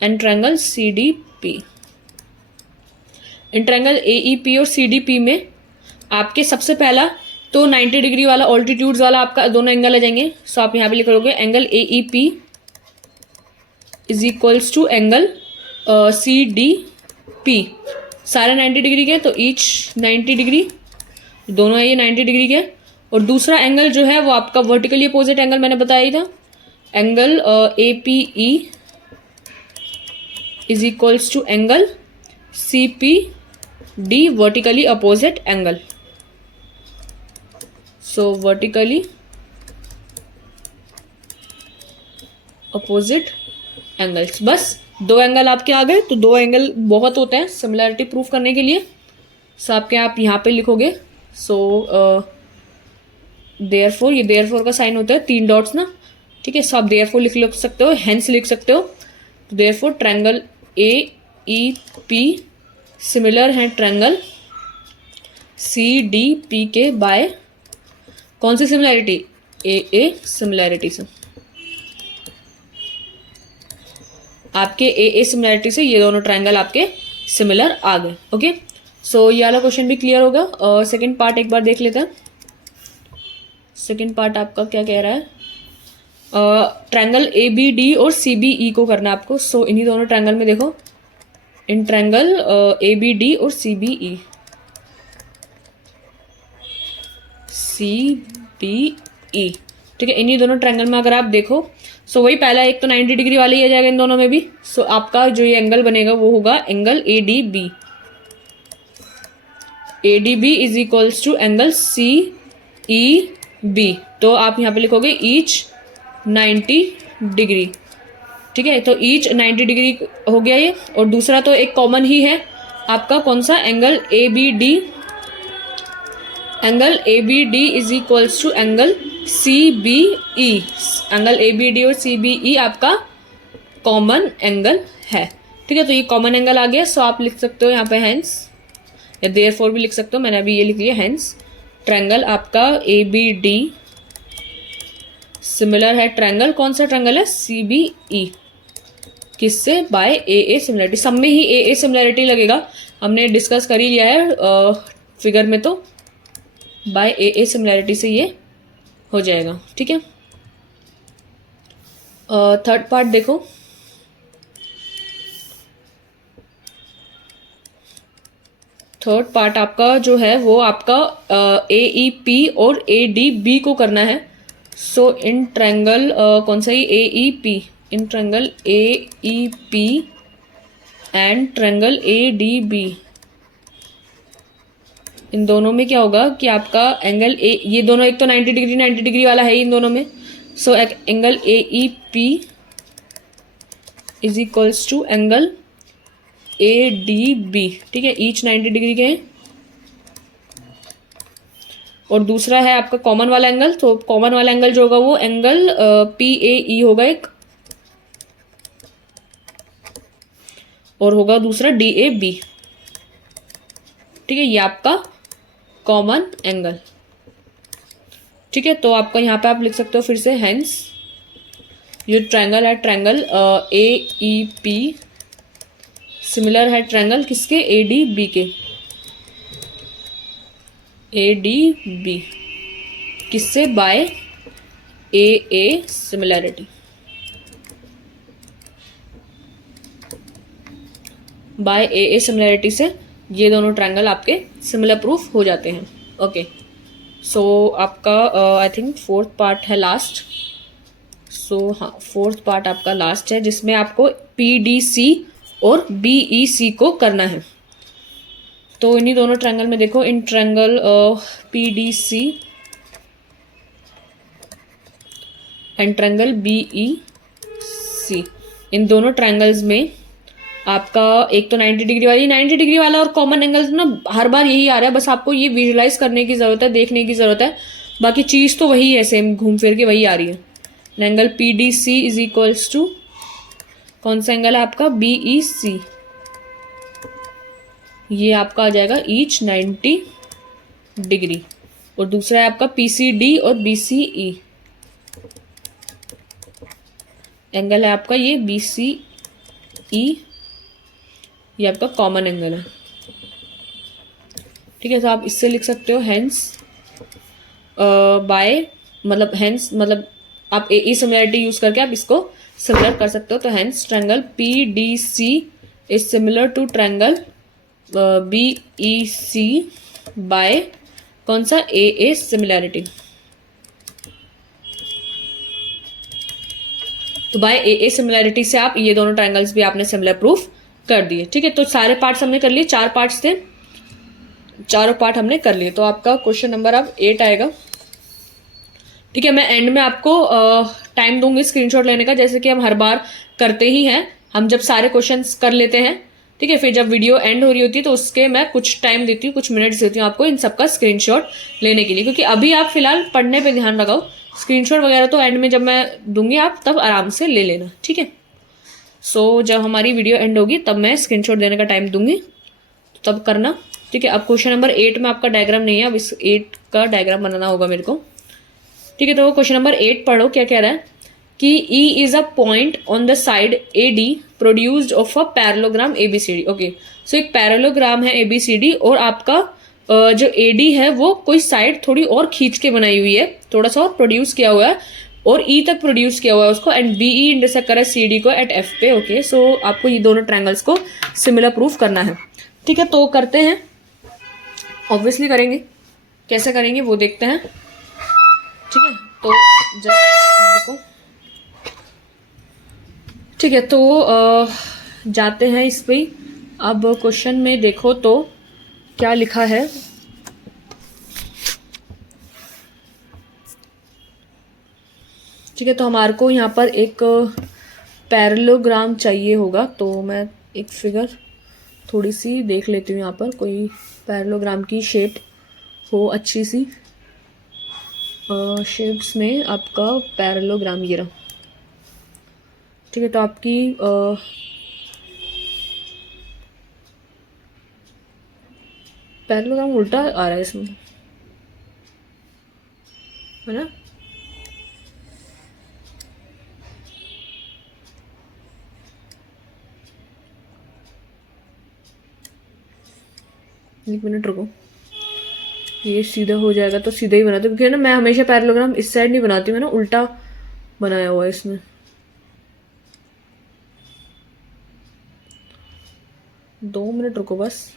and triangle CDP। In triangle AEP और CDP में आपके सबसे पहला तो 90 डिग्री वाला ऑल्टीट्यूड्स वाला आपका दोनों एंगल आ जाएंगे। सो आप यहाँ पे लिख लोगे angle AEP is equals to angle CDP। सारे 90 डिग्री के, तो ईच 90 डिग्री, दोनों है ये 90 डिग्री के। और दूसरा एंगल जो है वो आपका वर्टिकली अपोजिट एंगल मैंने बताया ही था, angle APE is equals to angle CPD, vertically opposite angle. So vertically opposite angles, बस दो एंगल आपके आ गए। तो दो एंगल बहुत होते हैं सिमिलैरिटी प्रूफ करने के लिए। सो आपके आप यहाँ पे लिखोगे, सो देयरफॉर, ये देयरफॉर का साइन होता है 3 डॉट्स ना, ठीक है। सो आप देयरफॉर लिख सकते हो, हेंस लिख सकते हो। तो देयरफॉर ट्रायंगल AEP सिमिलर है ट्रायंगल CDP के बाय कौन सी सिमिलैरिटी, AA सिमिलैरिटी से। आपके AA सिमिलैरिटी से ये दोनों ट्रायंगल आपके सिमिलर आ गए। ओके, सो ये वाला क्वेश्चन भी क्लियर होगा। सेकंड पार्ट एक बार देख लेते हैं। सेकंड पार्ट आपका क्या कह रहा है, ट्रायंगल ABD और CBE को करना है आपको। सो इन्हीं दोनों ट्रायंगल में देखो, इन ट्रायंगल ABD और CBE, ठीक है। इन्हीं दोनों ट्रायंगल में अगर आप देखो, सो वही पहला एक तो 90 डिग्री वाला ही आ जाएगा इन दोनों में भी। सो आपका जो ये एंगल बनेगा वो होगा angle ADB। ADB is equals to angle CEB। तो आप यहाँ पे लिखोगे ईच 90 डिग्री, ठीक है। तो ईच 90 डिग्री हो गया ये। और दूसरा तो एक कॉमन ही है आपका, कौन सा, angle ABD। Angle ABD is equals to angle CBE। Angle ABD और CBE आपका कॉमन एंगल है, ठीक है। तो ये कॉमन एंगल आ गया। सो आप लिख सकते हो यहाँ पे हेंस, या देयरफॉर भी लिख सकते हो, मैंने अभी ये लिख लिया हेंस। ट्रायंगल आपका ABD सिमिलर है ट्रायंगल, कौन सा ट्रायंगल है, CBE, किससे, बाय AA सिमिलरिटी। सब में ही AA सिमिलरिटी लगेगा, हमने डिस्कस कर ही लिया है फिगर में, तो बाय AA सिमिलरिटी से ये हो जाएगा, ठीक है। थर्ड पार्ट देखो, थर्ड पार्ट आपका जो है वो आपका AEP और ADB को करना है। सो इन ट्रायंगल कौन सा, ही AEP, in triangle AEP and triangle ADB, इन दोनों में क्या होगा कि आपका एंगल ए, ये दोनों एक तो 90 डिग्री वाला है इन दोनों में, so angle A E P is equals to angle A D B, ठीक है, ईच 90 डिग्री के हैं। और दूसरा है आपका कॉमन वाला एंगल, तो कॉमन वाला एंगल जो होगा वो एंगल पी ए ई होगा एक, और होगा दूसरा डी ए बी, ठीक है, ये आपका कॉमन एंगल, ठीक है। तो आपका यहाँ पे आप लिख सकते हो फिर से, हेंस ये ट्रायंगल है, triangle A E P similar है ट्रायंगल किसके, ए डी बी के, ए डी बी किससे, by A similarity, by A similarity से ये दोनों ट्रायंगल आपके सिमिलर प्रूफ हो जाते हैं। ओके, सो आपका आई थिंक फोर्थ पार्ट है लास्ट। सो हाँ, फोर्थ पार्ट आपका लास्ट है जिसमें आपको पी डी सी और बी ई सी को करना है। तो इन्हीं दोनों ट्रायंगल में देखो, in triangle P D C and triangle B E C, इन दोनों ट्रायंगल्स में आपका एक तो 90 डिग्री वाला और कॉमन एंगल ना हर बार यही आ रहा है, बस आपको ये विजुलाइज करने की जरूरत है, देखने की जरूरत है, बाकी चीज तो वही है, सेम घूम फिर के वही आ रही है। Angle P D C is equals to कौन सा एंगल है आपका, बी ई सी, ये आपका आ जाएगा ईच 90 डिग्री, और दूसरा है आपका पी सी डी और बी सी ई, एंगल है आपका ये बी सी ई, ये आपका कॉमन एंगल है, ठीक है। तो आप इससे लिख सकते हो हेंस बाय, मतलब हेंस मतलब आप ए सिमिलरिटी यूज करके आप इसको सिमिलर कर सकते हो। तो hence triangle P D C is similar to triangle B E C by कौन सा, ए सिमिलैरिटी। तो बाय ए सिमिलैरिटी से आप ये दोनों ट्रायंगल्स भी आपने सिमिलर प्रूफ कर दिए, ठीक है। तो सारे पार्ट्स हमने कर लिए, 4 पार्ट्स थे, चारों पार्ट हमने कर लिए। तो आपका क्वेश्चन नंबर अब 8 आएगा, ठीक है। मैं एंड में आपको टाइम दूंगी स्क्रीनशॉट लेने का, जैसे कि हम हर बार करते ही हैं, हम जब सारे क्वेश्चंस कर लेते हैं, ठीक है, फिर जब वीडियो एंड हो रही होती है तो उसके मैं कुछ टाइम देती हूँ, कुछ मिनट्स देती हूँ आपको इन सबका स्क्रीनशॉट लेने के लिए, क्योंकि अभी आप फिलहाल पढ़ने पे ध्यान लगाओ, स्क्रीनशॉट वगैरह तो एंड में जब मैं दूंगी आप तब आराम से ले लेना, ठीक है। सो जब हमारी वीडियो एंड होगी तब मैं स्क्रीनशॉट देने का टाइम दूंगी, तब करना, ठीक है। अब क्वेश्चन नंबर 8 में आपका डायग्राम नहीं है, अब इस 8 का डायग्राम बनाना होगा मेरे को, ठीक है। तो क्वेश्चन नंबर 8 पढ़ो, क्या कह रहा है कि E is a point on the side AD produced of a parallelogram ABCD। Okay, so एक पैरेललोग्राम है ABCD और आपका जो AD है वो कोई साइड थोड़ी और खींच के बनाई हुई है, थोड़ा सा और प्रोड्यूस किया हुआ है और E तक प्रोड्यूस किया हुआ है उसको, एंड BE इंटरसेक्ट कर CD को एट F पे। ओके, सो आपको ये दोनों ट्रायंगल्स को सिमिलर प्रूफ करना है, ठीक है। तो करते हैं, ऑब्वियसली करेंगे, कैसे करेंगे वो देखते हैं, ठीक है। तो जस्ट देखो, ठीक है। तो जाते हैं इस पे। अब क्वेश्चन में देखो तो क्या लिखा है, ठीक है। तो हमारे को यहाँ पर एक पैरेललोग्राम चाहिए होगा, तो मैं एक फिगर थोड़ी सी देख लेती हूँ यहाँ पर, कोई पैरेललोग्राम की शेप हो अच्छी सी, शेप्स में आपका पैरेललोग्राम ये रहा, ठीक है। तो आपकी पैरेललोग्राम उल्टा आ रहा है इसमें, है ना, एक मिनट रुको, ये सीधा हो जाएगा तो सीधा ही बनाती हूँ, क्योंकि ना मैं हमेशा पैरेललोग्राम इस साइड नहीं बनाती हूँ, मैं ना उल्टा बनाया हुआ है इसमें। 2 मिनट रुको बस।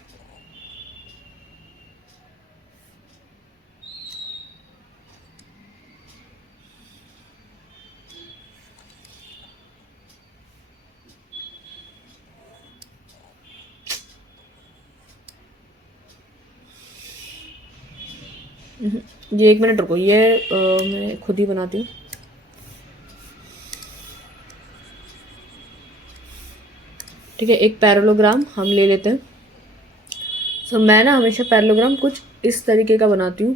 ये 1 मिनट रुको, ये मैं खुद ही बनाती हूँ। ठीक है, एक पैरेललोग्राम हम ले लेते हैं। सो मैं ना हमेशा पैरेललोग्राम कुछ इस तरीके का बनाती हूँ।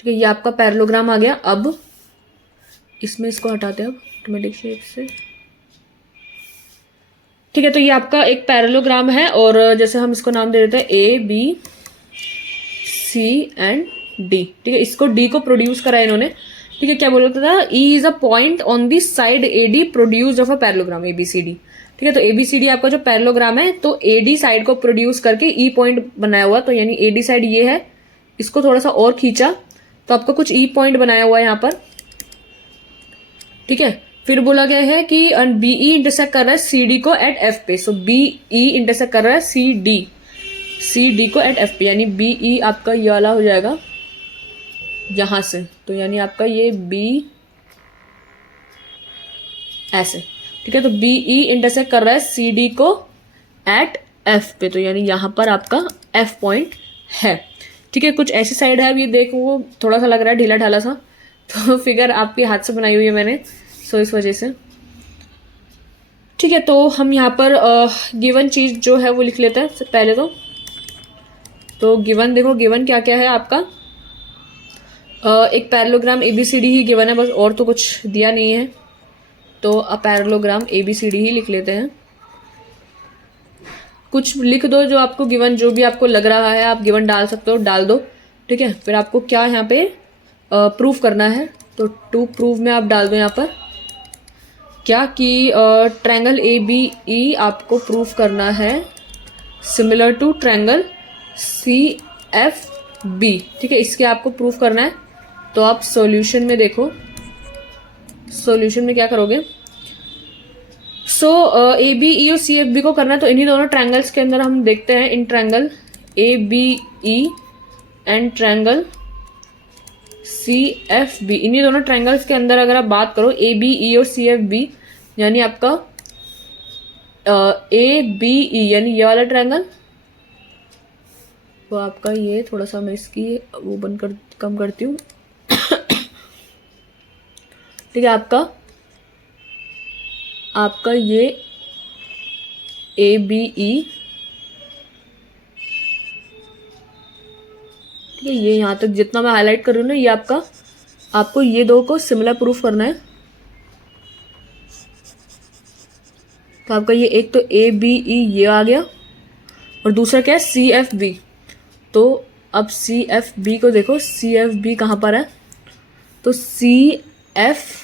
ठीक है, ये आपका पैरेललोग्राम आ गया। अब इसमें इसको हटाते हैं अब ऑटोमेटिक शेप से। ठीक है, तो ये आपका एक पैरेललोग्राम है और जैसे हम इसको नाम दे देते हैं A B C and D. ठीक है, इसको डी को प्रोड्यूस करा है इन्होंने। ठीक है, क्या बोला था, E is a point on the side A D produce of a parallelogram A B C D. ठीक है, तो ए बी सी डी आपका जो पैरेललोग्राम है, तो ए डी साइड को प्रोड्यूस करके ई पॉइंट बनाया हुआ, तो यानी ए डी साइड ये है, इसको थोड़ा सा और खींचा तो आपका कुछ ई पॉइंट बनाया हुआ है यहाँ पर। ठीक है, फिर बोला गया है कि बी ई इंटरसेक्ट कर रहा है सी डी को एट एफ पे। सो बी ई इंटरसेक्ट कर रहा है सी डी को एट एफ पे, यानी बी ई आपका ये वाला हो जाएगा यहां से, तो यानी आपका ये बी ऐसे। ठीक है, तो बी ई इंटरसेक्ट कर रहा है सी डी को एट एफ पे, तो यानी यहां पर आपका एफ पॉइंट है। ठीक है, कुछ ऐसी साइड है, अब ये देखो वो थोड़ा सा लग रहा है ढीला ढाला सा, तो फिगर आपके हाथ से बनाई हुई है मैंने, सो इस वजह से। ठीक है, तो हम यहाँ पर गिवन चीज जो है वो लिख लेते हैं पहले तो गिवन देखो, गिवन क्या क्या है आपका, एक पैरेललोग्राम एबीसीडी ही गिवन है बस, और तो कुछ दिया नहीं है, तो पैरेललोग्राम एबीसीडी ही लिख लेते हैं। कुछ लिख दो जो आपको गिवन, जो भी आपको लग रहा है आप गिवन डाल सकते हो, डाल दो। ठीक है, फिर आपको क्या यहाँ पे प्रूफ करना है, तो टू प्रूव में आप डाल दो यहाँ पर क्या कि ट्रायंगल ए बी ई आपको प्रूफ करना है similar to triangle C F B. ठीक है, इसके आपको प्रूफ करना है, तो आप सॉल्यूशन में देखो, सॉल्यूशन में क्या करोगे, सो ए बी ई और सी एफ बी को करना है, तो इन्हीं दोनों ट्रायंगल्स के अंदर हम देखते हैं, in triangle A B E and triangle C F B, इन्हीं दोनों ट्रायंगल्स के अंदर अगर आप बात करो ए बी ई और सी एफ बी, यानी आपका ए बी ई यानी ये वाला ट्रायंगल, तो आपका ये थोड़ा सा मैं इसकी वो बंद कर कम करती हूँ। ठीक है, आपका ये ए बी ई, ठीक है, ये यहाँ तक जितना मैं हाईलाइट कर रही हूँ ना, ये आपको ये दो को सिमिलर प्रूफ करना है। तो आपका ये एक तो ए बी ई ये आ गया, और दूसरा क्या है सी एफ बी। तो अब सी एफ बी को देखो, सी एफ बी कहाँ पर है, तो सी एफ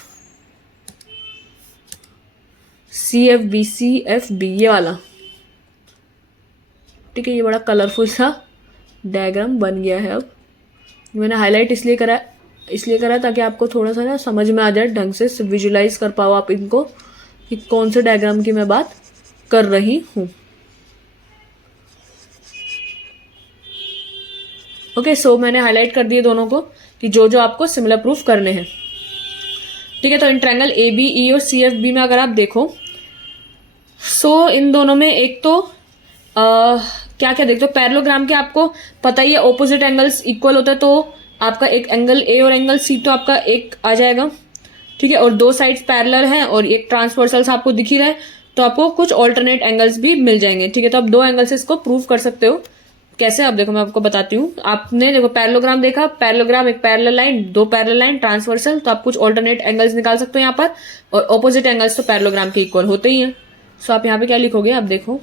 बी ये वाला। ठीक है, ये बड़ा कलरफुल सा डायग्राम बन गया है। अब मैंने हाईलाइट इसलिए करा ताकि आपको थोड़ा सा ना समझ में आ जाए, ढंग से विजुलाइज कर पाओ आप इनको कि कौन से डायग्राम की मैं बात कर रही हूँ। ओके, सो मैंने हाईलाइट कर दिए दोनों को कि जो जो आपको सिमिलर प्रूफ करने हैं। ठीक है, तो इन ट्रायंगल ए बी ई और सी एफ बी में अगर आप देखो, सो इन दोनों में एक तो क्या क्या देखते हो, पैरेललोग्राम के आपको पता ही है ऑपोजिट एंगल्स इक्वल होता है, तो आपका एक एंगल ए और एंगल सी तो आपका एक आ जाएगा। ठीक है, और दो साइड्स पैरेलल हैं और एक ट्रांसवर्सल आपको दिख ही रहा है, तो आपको कुछ ऑल्टरनेट एंगल्स भी मिल जाएंगे। ठीक है, तो आप दो एंगल से इसको प्रूव कर सकते हो। कैसे, अब देखो मैं आपको बताती हूँ। आपने देखो पैरेललोग्राम देखा, पैरेललोग्राम एक पैरेलल लाइन, दो पैरेलल लाइन, ट्रांसवर्सल, तो आप कुछ ऑल्टरनेट एंगल्स निकाल सकते हो यहाँ पर, और ऑपोजिट एंगल्स तो पैरेललोग्राम के इक्वल होते ही हैं। सो आप यहाँ पे क्या लिखोगे, आप देखो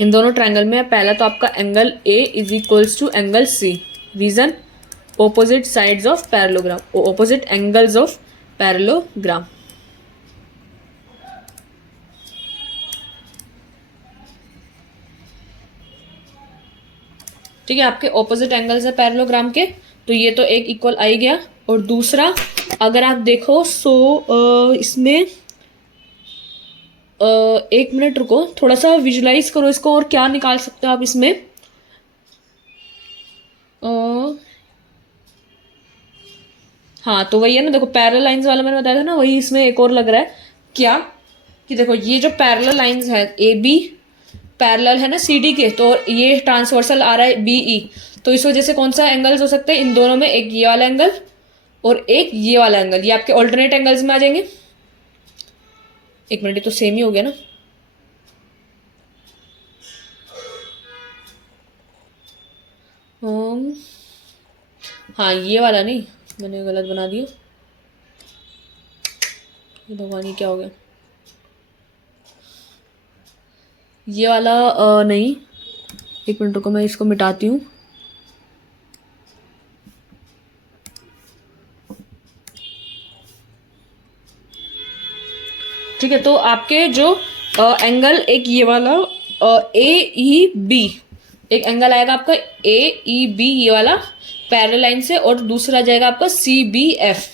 इन दोनों ट्रायंगल में पहला तो आपका angle A is equals to angle C, reason opposite sides of parallelogram, opposite angles of parallelogram. ठीक है, आपके ऑपोजिट एंगल्स है पैरेललोग्राम के, तो ये तो एक इक्वल आ ही गया। और दूसरा अगर आप देखो, सो इसमें एक मिनट रुको, थोड़ा सा विजुलाइज करो इसको, और क्या निकाल सकते हो आप इसमें। हाँ, तो वही है ना, देखो पैरेलल लाइंस वाला मैंने बताया था ना, वही इसमें एक और लग रहा है क्या, कि देखो ये जो पैरेलल लाइंस है ए बी पैरेलल है ना CD के, तो ये ट्रांसवर्सल आ रहा है BE, तो इस वजह से कौन सा एंगल्स हो सकते हैं इन दोनों में, एक ये वाला एंगल और एक ये वाला एंगल, ये आपके ऑल्टरनेट एंगल्स में आ जाएंगे। एक मिनट, ये तो सेम ही हो गया ना। हाँ ये वाला नहीं, मैंने गलत बना दिया, ये भगवान ये क्या हो गया, ये वाला नहीं, एक मिनट रुको मैं इसको मिटाती हूँ। ठीक है, तो आपके जो एंगल एक ये वाला AEB, एक एंगल आएगा आपका AEB ये वाला पैरेलल लाइन से, और दूसरा जाएगा आपका CBF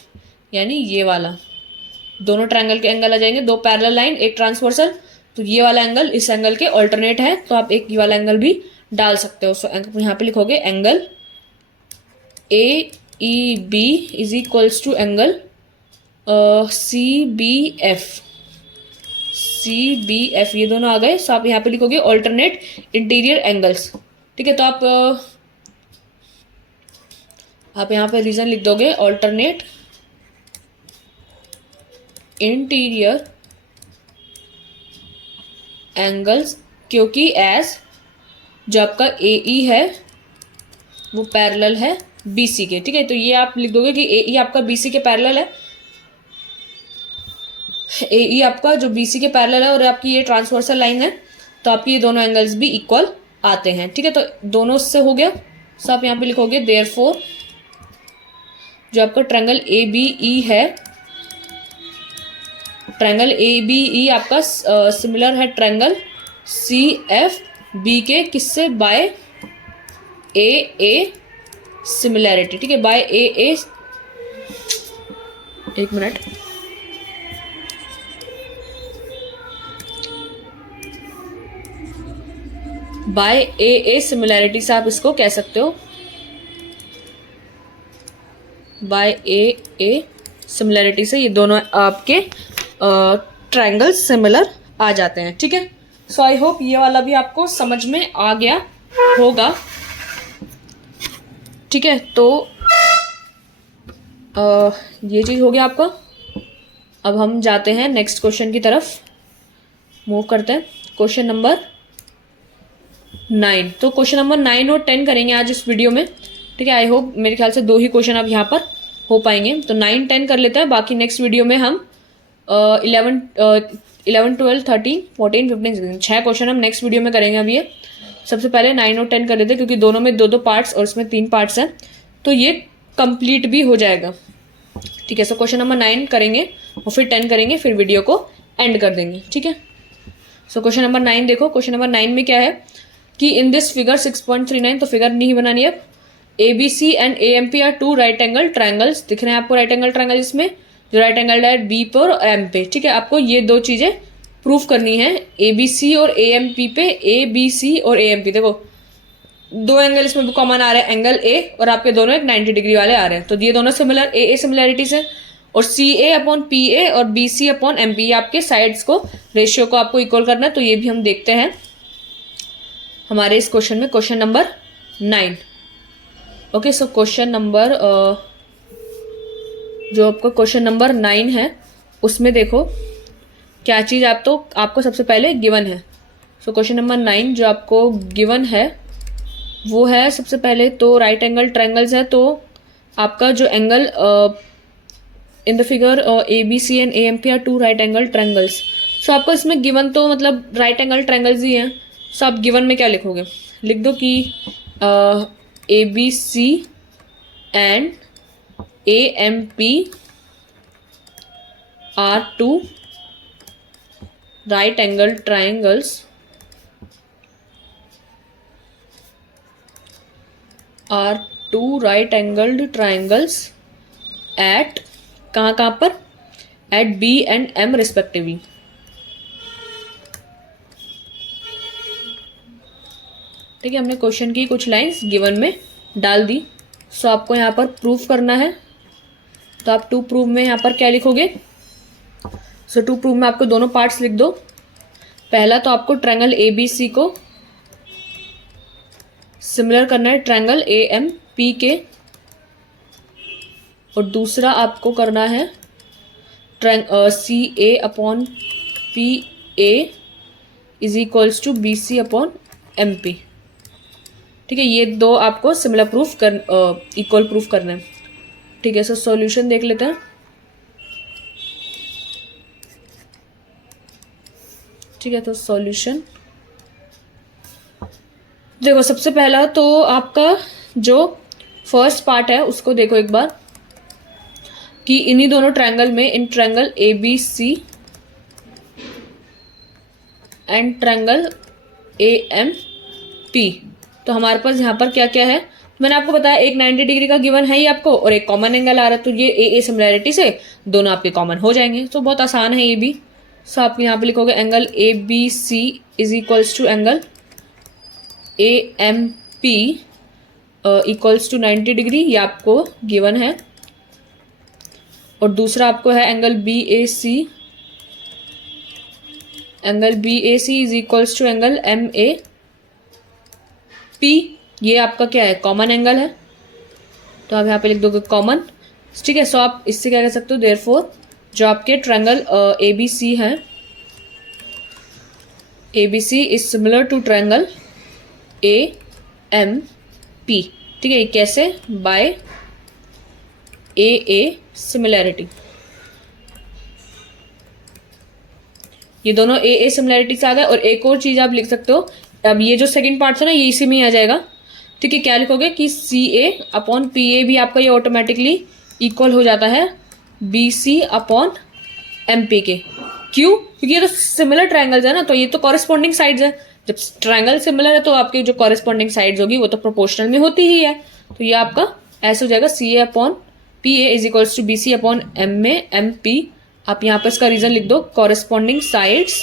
यानी ये वाला, दोनों ट्रायंगल के एंगल आ जाएंगे, दो पैरेलल लाइन एक ट्रांसवर्सल, तो ये वाला एंगल इस एंगल के ऑल्टरनेट है, तो आप एक ये वाला एंगल भी डाल सकते हो। सो यहाँ पे लिखोगे angle AEB is equals to angle CBF, ये दोनों आ गए। सो आप यहाँ पे लिखोगे ऑल्टरनेट इंटीरियर एंगल्स। ठीक है, तो आप यहाँ पे रीजन लिख दोगे ऑल्टरनेट इंटीरियर एंगल्स, क्योंकि एज जो आपका AE है वो पैरेलल है BC के। ठीक है, तो ये आप लिख दोगे कि AE आपका BC के पैरेलल है, AE आपका जो BC के पैरेलल है और आपकी ये ट्रांसवर्सल लाइन है, तो आपकी ये दोनों एंगल्स भी इक्वल आते हैं। ठीक है, तो दोनों से हो गया। सो आप यहाँ पे लिखोगे देयरफॉर जो आपका ट्रायंगल ABE है, ट्रायंगल ABE आपका सिमिलर है ट्रायंगल CFB के, किससे, बाय AA सिमिलैरिटी। ठीक है, बाय AA, एक मिनट, बाय AA सिमिलैरिटी से आप इसको कह सकते हो, बाय AA सिमिलैरिटी से ये दोनों आपके ट्रायंगल सिमिलर आ जाते हैं। ठीक है, सो आई होप ये वाला भी आपको समझ में आ गया होगा। ठीक है, तो ये चीज़ हो गया आपका। अब हम जाते हैं नेक्स्ट क्वेश्चन की तरफ, मूव करते हैं। क्वेश्चन नंबर 9, तो क्वेश्चन नंबर 9 और 10 करेंगे आज इस वीडियो में। ठीक है, आई होप मेरे ख्याल से 2 ही क्वेश्चन अब यहाँ पर हो पाएंगे, तो 9, 10 कर लेते हैं, बाकी नेक्स्ट वीडियो में हम 11, 12, 13, 14, 15, 16 6 क्वेश्चन हम नेक्स्ट वीडियो में करेंगे। अभी ये सबसे पहले 9 और 10 कर लेते हैं, क्योंकि दोनों में 2-2 पार्ट्स और इसमें 3 पार्ट्स हैं, तो ये कंप्लीट भी हो जाएगा। ठीक है, सो क्वेश्चन नंबर 9 करेंगे और फिर 10 करेंगे, फिर वीडियो को एंड कर देंगे। ठीक है, सो क्वेश्चन नंबर 9 देखो। क्वेश्चन नंबर 9 में क्या है कि इन दिस फिगर 6.39, तो फिगर नहीं बनानी है। ABC and AMP are 2 right angle triangles, दिख रहे हैं आपको राइट एंगल ट्रायंगल, इसमें जो राइट एंगल है B पे और M पे। ठीक है, आपको ये 2 चीज़ें प्रूफ करनी है, ABC और AMP पे, ABC और AMP। देखो 2 एंगल इसमें भी कॉमन आ रहे हैं, एंगल A और आपके दोनों एक 90 डिग्री वाले आ रहे हैं, तो ये दोनों सिमिलर AA सिमिलैरिटी से, और CA/PA और BC/MP, ये आपके साइड्स को, रेशियो को आपको इक्वल करना है, तो ये भी हम देखते हैं हमारे इस क्वेश्चन में, question number 9। Okay, so question number जो आपका क्वेश्चन नंबर 9 है उसमें देखो क्या चीज़ आपको सबसे पहले गिवन है। सो क्वेश्चन नंबर 9 जो आपको गिवन है वो है सबसे पहले तो राइट एंगल ट्रायंगल्स है, तो आपका जो angle in the figure ABC and AMP are 2 right angle triangles. So आपको इसमें गिवन तो मतलब राइट एंगल ट्रायंगल्स ही हैं। सो आप गिवन में क्या लिखोगे, लिख दो कि ABC and AMP are 2 right angle triangles are 2 right angled triangles at कहाँ पर, at B and M respectively। ठीक है, हमने क्वेश्चन की कुछ लाइंस गिवन में डाल दी। सो आपको यहाँ पर प्रूफ करना है, तो आप टू प्रूफ में यहाँ पर क्या लिखोगे। सो टू प्रूफ में आपको दोनों पार्ट्स लिख दो। पहला तो आपको ट्रायंगल ए बी सी को सिमिलर करना है ट्रायंगल ए एम पी के, और दूसरा आपको करना है C A upon P A is equals to B C upon M P. ठीक है, ये दो आपको सिमिलर प्रूफ इक्वल प्रूफ करना है। ठीक है, सो सॉल्यूशन देख लेते हैं। ठीक है, तो सॉल्यूशन देखो, सबसे पहला तो आपका जो फर्स्ट पार्ट है उसको देखो एक बार, कि इन्हीं दोनों ट्रायंगल में, in triangle A B C and triangle A M P, तो हमारे पास यहाँ पर क्या क्या है। मैंने आपको बताया एक 90 डिग्री का गिवन है ही आपको, और एक कॉमन एंगल आ रहा है, तो ये ए सिमिलैरिटी से दोनों आपके कॉमन हो जाएंगे, तो बहुत आसान है ये भी। सो आप यहाँ पे लिखोगे angle A B C is equals to angle A M P equals to 90 degree, ये आपको गिवन है। और दूसरा आपको है angle B A C, angle B A C is equals to angle M A P, ये आपका क्या है, कॉमन एंगल है, तो आप यहाँ पे लिख दोगे कॉमन। ठीक है, सो आप इससे क्या कह सकते हो, देयरफॉर जो आपके ट्रायंगल ए बी सी है, A B C is similar to triangle A M P. ठीक है, ये कैसे, बाय ए सिमिलैरिटी, ये दोनों ए सिमिलैरिटी से आ गए। और एक और चीज आप लिख सकते हो, अब ये जो सेकंड पार्ट है ना, ये इसी में ही आ जाएगा। ठीक है, क्या लिखोगे कि सी ए अपॉन पी ए भी आपका ये ऑटोमेटिकली इक्वल हो जाता है B C upon M P के। क्यों? क्योंकि ये तो सिमिलर ट्रायंगल्स है ना, तो ये तो कॉरेस्पॉन्डिंग साइड्स है। जब ट्रायंगल सिमिलर है तो आपकी जो कॉरेस्पॉन्डिंग साइड्स होगी वो तो प्रोपोर्शनल में होती ही है, तो ये आपका ऐसे हो जाएगा C A upon P A is equals to B C upon M में एम पी। आप यहाँ पर इसका रीजन लिख दो, corresponding sides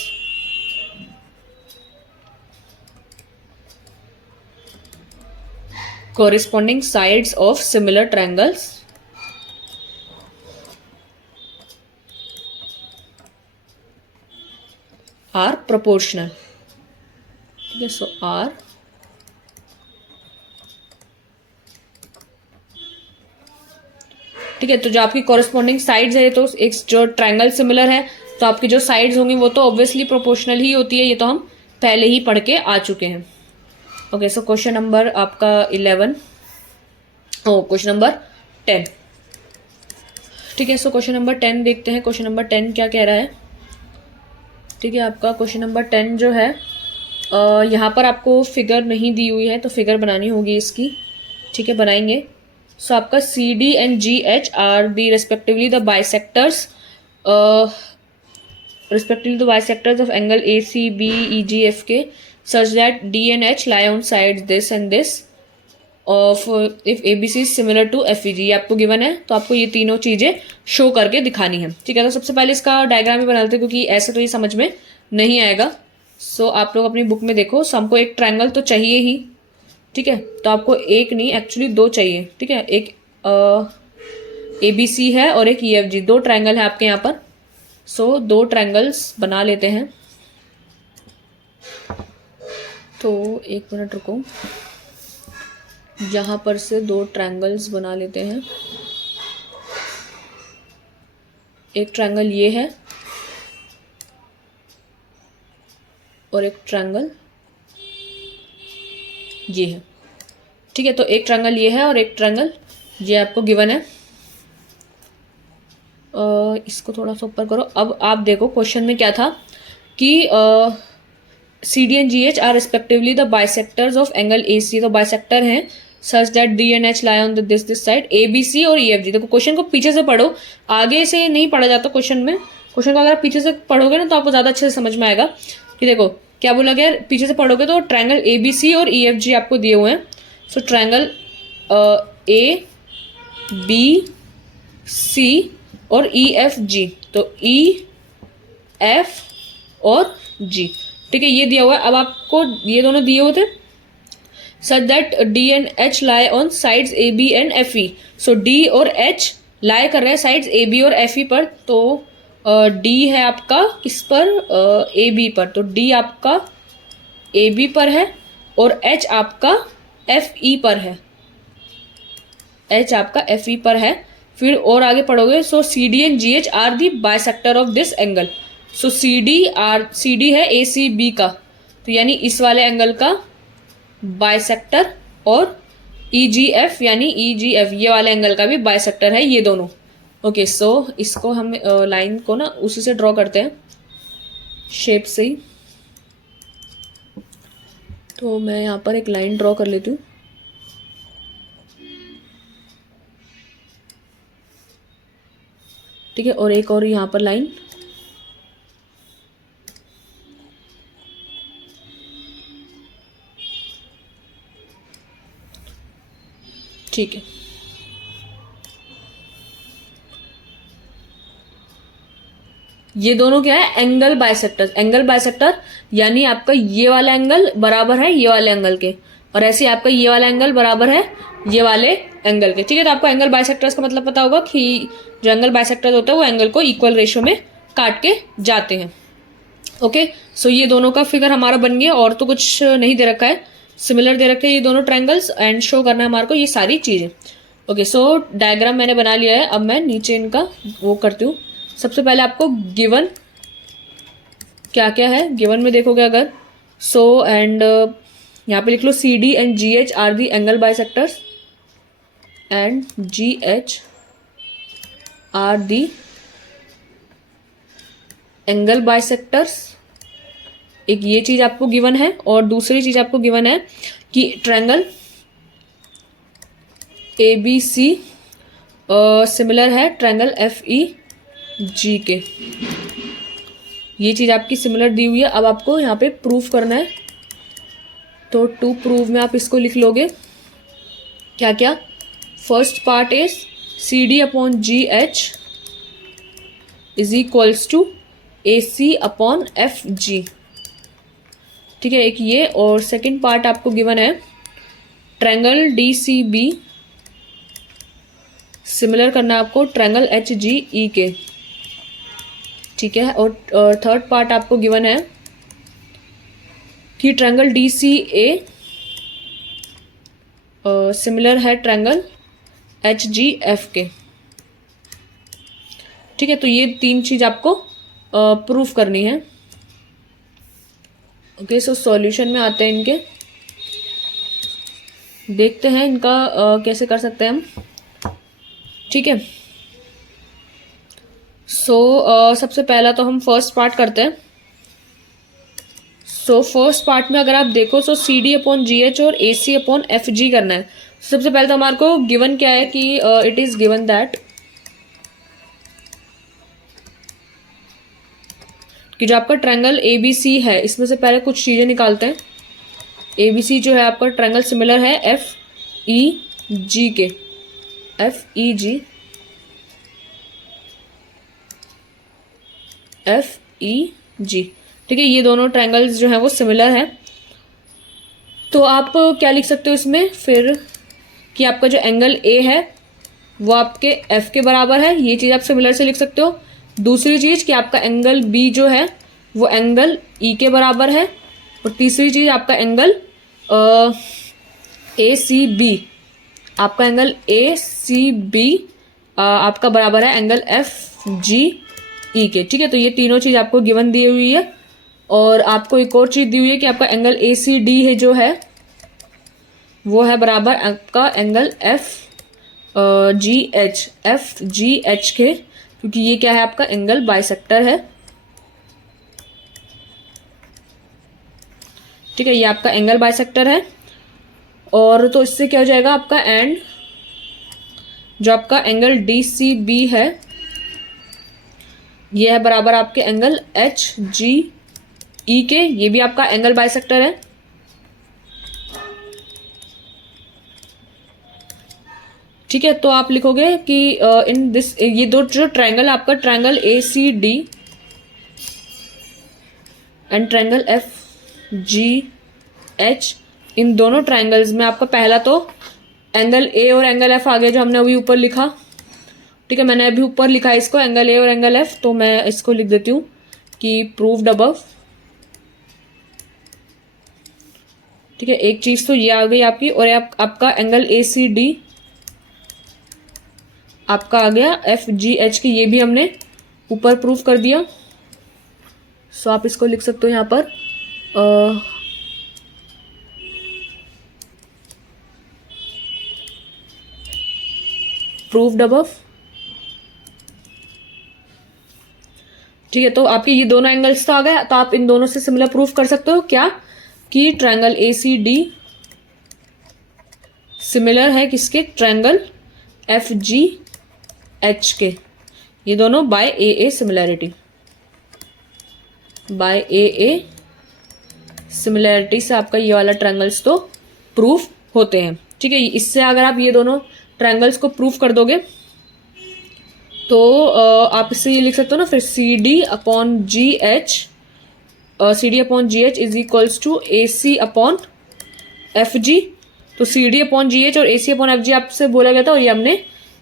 of similar triangles are proportional। ठीक है, सो आर ठीक है, तो जो आपकी कॉरेस्पॉन्डिंग साइड्स है, तो एक जो ट्रायंगल सिमिलर है तो आपकी जो साइड्स होंगी वो तो ऑब्वियसली प्रोपोर्शनल ही होती है, ये तो हम पहले ही पढ़ के आ चुके हैं। ओके, सो क्वेश्चन नंबर आपका 11, क्वेश्चन नंबर 10। ठीक है, सो क्वेश्चन नंबर 10 देखते हैं, क्वेश्चन नंबर 10 क्या कह रहा है। ठीक है, आपका क्वेश्चन नंबर 10 जो है, यहाँ पर आपको फिगर नहीं दी हुई है तो फिगर बनानी होगी इसकी। ठीक है, बनाएंगे। सो आपका C D and G H are the respectively the bisectors of angle AC, B, EG, FK such that D and H lie on sides this and this of if ABC is similar to FEG। ये आपको गिवन है, तो आपको ये तीनों चीज़ें शो करके दिखानी है। ठीक है, तो सबसे पहले इसका डायग्राम ही बना लेते हैं, क्योंकि ऐसे तो ये समझ में नहीं आएगा। सो आप लोग अपनी बुक में देखो, सो हमको एक ट्रायंगल तो चाहिए ही। ठीक है, तो आपको एक नहीं, एक्चुअली दो चाहिए। ठीक है, एक ABC है और एक EFG, दो ट्रायंगल है आपके यहाँ पर। सो दो ट्रायंगल्स बना लेते हैं। तो एक मिनट रुको, यहाँ पर से दो ट्रायंगल्स बना लेते हैं। एक ट्रायंगल ये है और एक ट्रायंगल ये है। ठीक है, तो एक ट्रायंगल ये है और एक ट्रायंगल ये आपको गिवन है। इसको थोड़ा सा ऊपर करो। अब आप देखो क्वेश्चन में क्या था कि C D and G H are respectively the bisectors of angle A C, तो बाइसेक्टर हैं such that D and H lie on this side, A B C और ई एफ जी। देखो क्वेश्चन को पीछे से पढ़ो, आगे से नहीं पढ़ा जाता क्वेश्चन में। क्वेश्चन को अगर पीछे से पढ़ोगे ना तो आपको ज़्यादा अच्छे से समझ में आएगा कि देखो क्या बोला गया। पीछे से पढ़ोगे तो ट्रायंगल ए बी सी और ई एफ जी आपको दिए हुए हैं। सो ट्रायंगल ए बी सी और ई एफ जी, तो ई एफ और जी। ठीक है, ये दिया हुआ है। अब आपको ये दोनों दिए हुए थे such that D and H lie on sides A B and F E. So D और एच लाई कर रहे हैं साइड्स ए बी और एफ ई पर, तो डी है आपका किस पर, ए बी पर, तो डी आपका ए बी पर है और एच आपका एफ ई पर है, एच आपका एफ ई पर है। फिर और आगे पढ़ोगे, so C D and G H are the bisector of this angle. So C D है ए सी बी का, तो यानी इस वाले एंगल का बाइसेक्टर, और ई जी एफ यानी ई जी एफ ये वाले एंगल का भी बाइसेक्टर है, ये दोनों। ओके, सो इसको हम लाइन को ना उसी से ड्रॉ करते हैं, शेप से ही। तो मैं यहाँ पर एक लाइन ड्रॉ कर लेती हूँ। ठीक है, और एक और यहाँ पर लाइन। ठीक है, ये दोनों क्या है, एंगल बाइसेक्टर। एंगल बाइसेक्टर यानी आपका ये वाला एंगल बराबर है ये वाले एंगल के, और ऐसे आपका ये वाला एंगल बराबर है ये वाले एंगल के। ठीक है, तो आपको एंगल बाइसेक्टर्स का मतलब पता होगा कि जो एंगल बाइसेक्टर होता है वो एंगल को इक्वल रेशियो में काट के जाते हैं। ओके, सो ये दोनों का फिगर हमारा बन गया, और तो कुछ नहीं दे रखा है, सिमिलर दे रखे हैं ये दोनों ट्रायंगल्स, एंड शो करना है हमारे को ये सारी चीज़ें। ओके, सो डायग्राम मैंने बना लिया है, अब मैं नीचे इनका वो करती हूँ। सबसे पहले आपको गिवन क्या क्या है, गिवन में देखोगे अगर, सो एंड यहाँ पे लिख लो C D and G H are the angle bisectors, and G H are the angle bisectors. एक ये चीज आपको गिवन है, और दूसरी चीज आपको गिवन है कि triangle A B C similar है ट्रायंगल एफ ई जी के, ये चीज आपकी सिमिलर दी हुई है। अब आपको यहाँ पे प्रूफ करना है, तो टू प्रूव में आप इसको लिख लोगे क्या क्या। First part is C D upon G H is equals to A C upon F G. ठीक है, एक ये, और सेकंड पार्ट आपको गिवन है triangle D C B similar करना है आपको ट्रायंगल एच जी ई के। ठीक है, और थर्ड पार्ट आपको गिवन है कि triangle D C a similar है ट्रायंगल एच जी एफ के। ठीक है, तो ये तीन चीज आपको प्रूफ करनी है। ओके, सो सॉल्यूशन में आते हैं इनके, देखते हैं इनका कैसे कर सकते हैं हम। ठीक है, सो सबसे पहला तो हम फर्स्ट पार्ट करते हैं। सो फर्स्ट पार्ट में अगर आप देखो, so C D upon G H और ए सी अपॉन एफ जी करना है। सबसे पहले तो हमारे को गिवन क्या है कि इट इज गिवन दैट कि जो आपका ट्रायंगल ए बी सी है, इसमें से पहले कुछ चीज़ें निकालते हैं। ए बी सी जो है आपका ट्रायंगल सिमिलर है एफ ई जी के, एफ ई जी, एफ ई जी। ठीक है, ये दोनों ट्रायंगल्स जो हैं वो सिमिलर हैं। तो आप क्या लिख सकते हो इसमें फिर कि आपका जो एंगल ए है वो आपके एफ के बराबर है, ये चीज़ आप सिमिलर से लिख सकते हो। दूसरी चीज़ कि आपका एंगल बी जो है वो एंगल ई के बराबर है, और तीसरी चीज़ आपका एंगल ए सी बी, आपका एंगल ए सी बी आपका बराबर है एंगल एफ जी ई के। ठीक है, तो ये तीनों चीज़ आपको गिवन दी हुई है, और आपको एक और चीज़ दी हुई है कि आपका एंगल ए सी डी है जो है वो है बराबर आपका angle F G H, F G H के, क्योंकि ये क्या है आपका एंगल बाइसेक्टर है। ठीक है, ये आपका एंगल बाइसेक्टर है, और तो इससे क्या हो जाएगा आपका, एंड जो आपका एंगल डी सी बी है ये है बराबर आपके एंगल एच जी ई के, ये भी आपका एंगल बाइसेक्टर है। ठीक है, तो आप लिखोगे कि इन दिस, ये दो जो ट्रायंगल आपका triangle A C D and triangle F G H, इन दोनों ट्रायंगल्स में आपका पहला तो एंगल ए और एंगल एफ आ गया जो हमने अभी ऊपर लिखा। ठीक है, मैंने अभी ऊपर लिखा है इसको एंगल ए और एंगल एफ, तो मैं इसको लिख देती हूँ कि प्रूव्ड अबव। ठीक है, एक चीज तो ये आ गई आपकी, और आपका एंगल ए सी डी आपका आ गया एफ जी एच की, ये भी हमने ऊपर प्रूफ कर दिया। सो आप इसको लिख सकते हो यहाँ पर प्रूव्ड अबव। ठीक है, तो आपके ये दोनों एंगल्स तो आ गए, तो आप इन दोनों से सिमिलर प्रूफ कर सकते हो क्या, कि triangle A C D similar है किसके, ट्रायंगल एफ जी एच के। ये दोनों by A similarity, by A similarity से आपका ये वाला ट्रायंगल्स तो प्रूफ होते हैं। ठीक है, इससे अगर आप ये दोनों ट्रायंगल्स को प्रूफ कर दोगे तो आप इससे ये लिख सकते हो ना फिर C D upon G H, C D upon G H is equals to A C upon F G. तो C D upon G H और ए सी अपॉन एफ जी आपसे बोला गया था, और ये हमने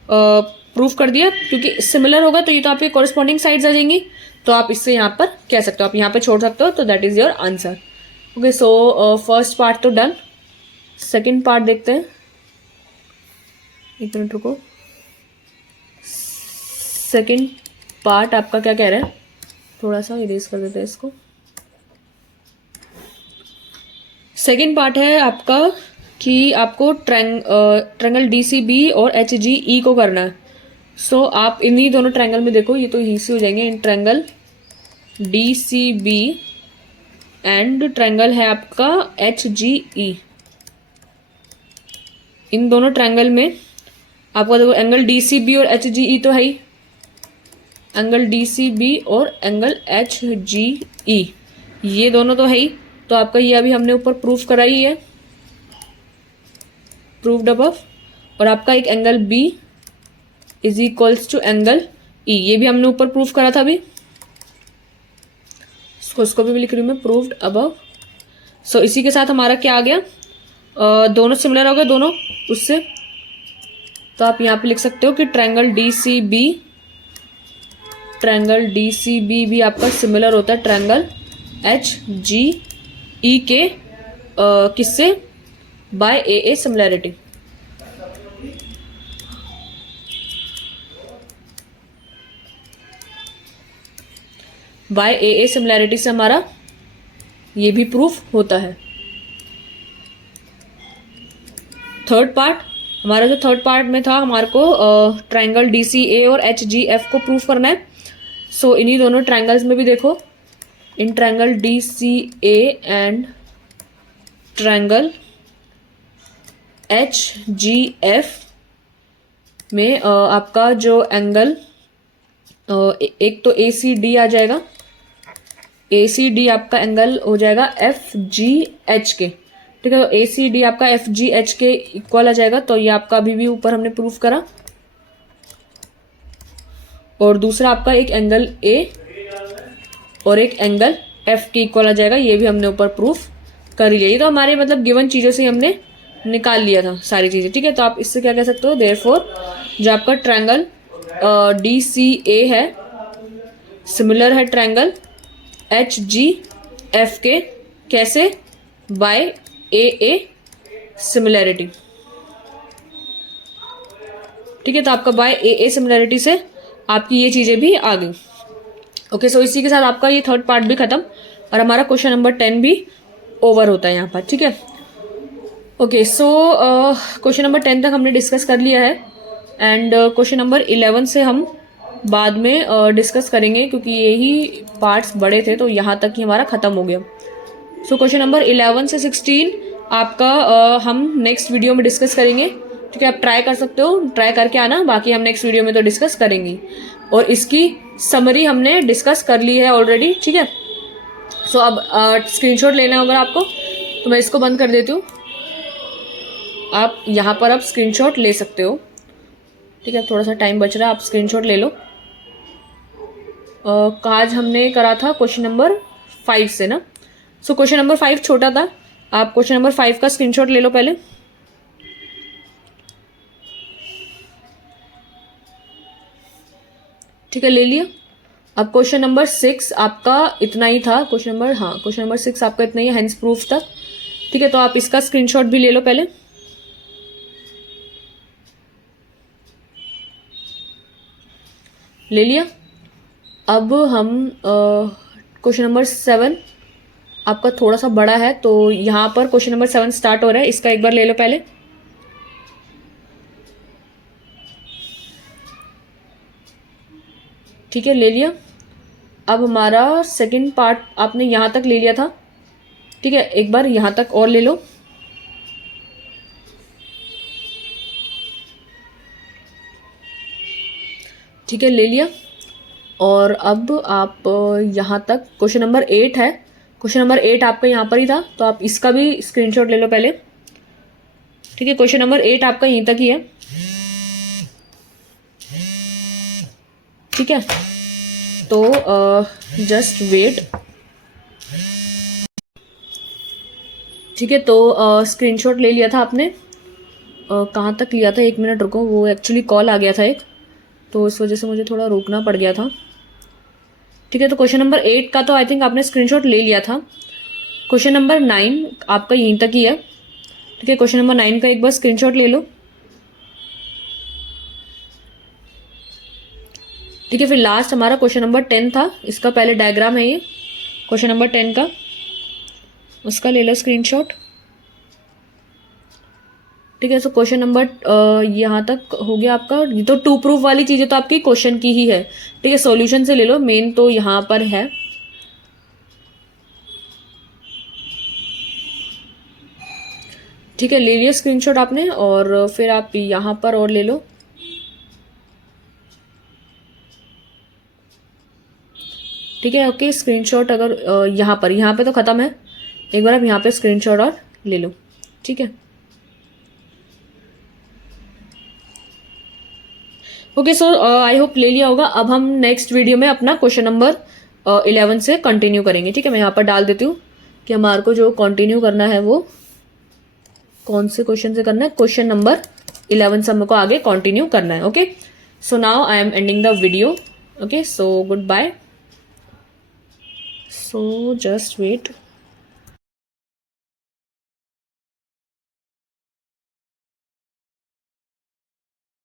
प्रूफ कर दिया, क्योंकि सिमिलर होगा तो ये तो आपके कॉरेस्पॉन्डिंग साइड्स आ जाएंगी। तो आप इससे यहाँ पर कह सकते हो, आप यहाँ पर छोड़ सकते हो, तो that is your answer. Okay, so first part तो डन। सेकेंड पार्ट देखते हैं, एक मिनट रुको। सेकेंड पार्ट आपका क्या कह रहा है, थोड़ा सा इरेज कर देते हैं इसको। सेकेंड पार्ट है आपका कि आपको ट्रायंगल डी सी बी और एच जी ई को करना है। सो आप इन्हीं दोनों ट्रायंगल में देखो, ये तो यहीं से हो जाएंगे, in triangle D C B and triangle है आपका एच जी ई। इन दोनों ट्रायंगल में आपका देखो एंगल डी सी बी और एच जी ई तो है ही, एंगल डी सी बी और एंगल एच जी ई ये दोनों तो है ही। तो आपका ये अभी हमने ऊपर प्रूफ करा ही है, प्रूव्ड अबव। और आपका एक angle B is equals to angle E, ये भी हमने ऊपर प्रूफ करा था अभी, उसको भी लिख रही हूँ मैं, प्रूव्ड अबव। सो इसी के साथ हमारा क्या आ गया, दोनों सिमिलर हो गए दोनों उससे। तो आप यहाँ पे लिख सकते हो कि ट्रायंगल डी सी बी भी आपका सिमिलर होता है ट्रायंगल एच जी ई के, किससे, by A similarity. By A similarity से हमारा ये भी प्रूफ होता है। थर्ड पार्ट, हमारा जो थर्ड पार्ट में था, हमारे को ट्रायंगल डी सी ए और एच जी एफ को प्रूफ करना है। सो इन्हीं दोनों ट्रायंगल्स में भी देखो, in triangle D C A and triangle H G F में आपका जो एंगल एक तो ए सी डी आ जाएगा, ए सी डी आपका एंगल हो जाएगा एफ जी एच के। ठीक है, तो ए सी डी आपका एफ जी एच के इक्वल आ जाएगा, तो ये आपका अभी भी ऊपर हमने प्रूफ करा। और दूसरा आपका एक एंगल ए और एक एंगल एफ के इक्वल आ जाएगा, ये भी हमने ऊपर प्रूफ कर लिया। ये तो हमारे मतलब गिवन चीज़ों से हमने निकाल लिया था सारी चीज़ें। ठीक है, तो आप इससे क्या कह सकते हो, देयरफॉर जो आपका ट्रायंगल डी सी ए है सिमिलर है ट्रायंगल एच जी एफ के, कैसे, बाय ए सिमिलैरिटी। ठीक है, तो आपका बाय ए सिमिलैरिटी से आपकी ये चीज़ें भी आ गई। ओके, सो इसी के साथ आपका ये थर्ड पार्ट भी खत्म, और हमारा क्वेश्चन नंबर 10 भी ओवर होता है यहाँ पर। ठीक है, ओके, सो क्वेश्चन नंबर 10 तक हमने डिस्कस कर लिया है, एंड क्वेश्चन नंबर 11 से हम बाद में डिस्कस करेंगे, क्योंकि यही पार्ट्स बड़े थे, तो यहाँ तक ही हमारा ख़त्म हो गया। सो क्वेश्चन नंबर 11 से 16 आपका हम नेक्स्ट वीडियो में डिस्कस करेंगे। ठीक है, आप ट्राई कर सकते हो, ट्राई करके आना, बाकी हम नेक्स्ट वीडियो में तो डिस्कस करेंगे। और इसकी समरी हमने डिस्कस कर ली है ऑलरेडी। ठीक है, सो अब स्क्रीनशॉट लेना होगा आपको, तो मैं इसको बंद कर देती हूँ। आप यहाँ पर अब स्क्रीनशॉट ले सकते हो। ठीक है, थोड़ा सा टाइम बच रहा है, आप स्क्रीनशॉट ले लो। आज हमने करा था क्वेश्चन नंबर 5 से ना, सो क्वेश्चन नंबर 5 छोटा था, आप क्वेश्चन नंबर 5 का स्क्रीनशॉट ले लो पहले। ठीक है, ले लिया। अब क्वेश्चन नंबर 6 आपका इतना ही था, क्वेश्चन नंबर 6 आपका इतना ही, हेंस प्रूफ तक। ठीक है, तो आप इसका स्क्रीनशॉट भी ले लो पहले। ले लिया। अब हम क्वेश्चन नंबर 7 आपका थोड़ा सा बड़ा है, तो यहाँ पर क्वेश्चन नंबर 7 स्टार्ट हो रहा है, इसका एक बार ले लो पहले। ठीक है, ले लिया। अब हमारा सेकंड पार्ट आपने यहाँ तक ले लिया था। ठीक है, एक बार यहाँ तक और ले लो। ठीक है, ले लिया। और अब आप यहाँ तक क्वेश्चन नंबर 8 है, क्वेश्चन नंबर 8 आपका यहाँ पर ही था, तो आप इसका भी स्क्रीनशॉट ले लो पहले। ठीक है, क्वेश्चन नंबर 8 आपका यहीं तक ही है। ठीक है, तो जस्ट वेट। ठीक है, तो स्क्रीनशॉट ले लिया था आपने। कहाँ तक लिया था, 1 मिनट रुको, वो एक्चुअली कॉल आ गया था एक, तो इस वजह से मुझे थोड़ा रोकना पड़ गया था। ठीक है, तो क्वेश्चन नंबर 8 का तो आई थिंक आपने स्क्रीनशॉट ले लिया था। क्वेश्चन नंबर 9 आपका यहीं तक ही है। ठीक है, क्वेश्चन नंबर 9 का एक बार स्क्रीनशॉट ले लो। ठीक है, फिर लास्ट हमारा क्वेश्चन नंबर 10 था, इसका पहले डायग्राम है ये क्वेश्चन नंबर 10 का, उसका ले लो स्क्रीनशॉट। ठीक है, सो क्वेश्चन नंबर यहाँ तक हो गया आपका। ये तो टू प्रूफ वाली चीज़ें तो आपकी क्वेश्चन की ही है। ठीक है, सॉल्यूशन से ले लो, मेन तो यहाँ पर है। ठीक है, ले लिया स्क्रीनशॉट आपने, और फिर आप यहाँ पर और ले लो। ठीक है, ओके, स्क्रीनशॉट अगर यहाँ पे तो ख़त्म है, एक बार आप यहाँ पे स्क्रीनशॉट और ले लो। ठीक है, ओके, सो आई होप ले लिया होगा। अब हम नेक्स्ट वीडियो में अपना क्वेश्चन नंबर 11 से कंटिन्यू करेंगे। ठीक है, मैं यहाँ पर डाल देती हूँ कि हमारे को जो कंटिन्यू करना है वो कौन से क्वेश्चन से करना है, क्वेश्चन नंबर 11 से हमको आगे कंटिन्यू करना है। Okay, so now I am ending the video. Okay, so good bye, so just wait.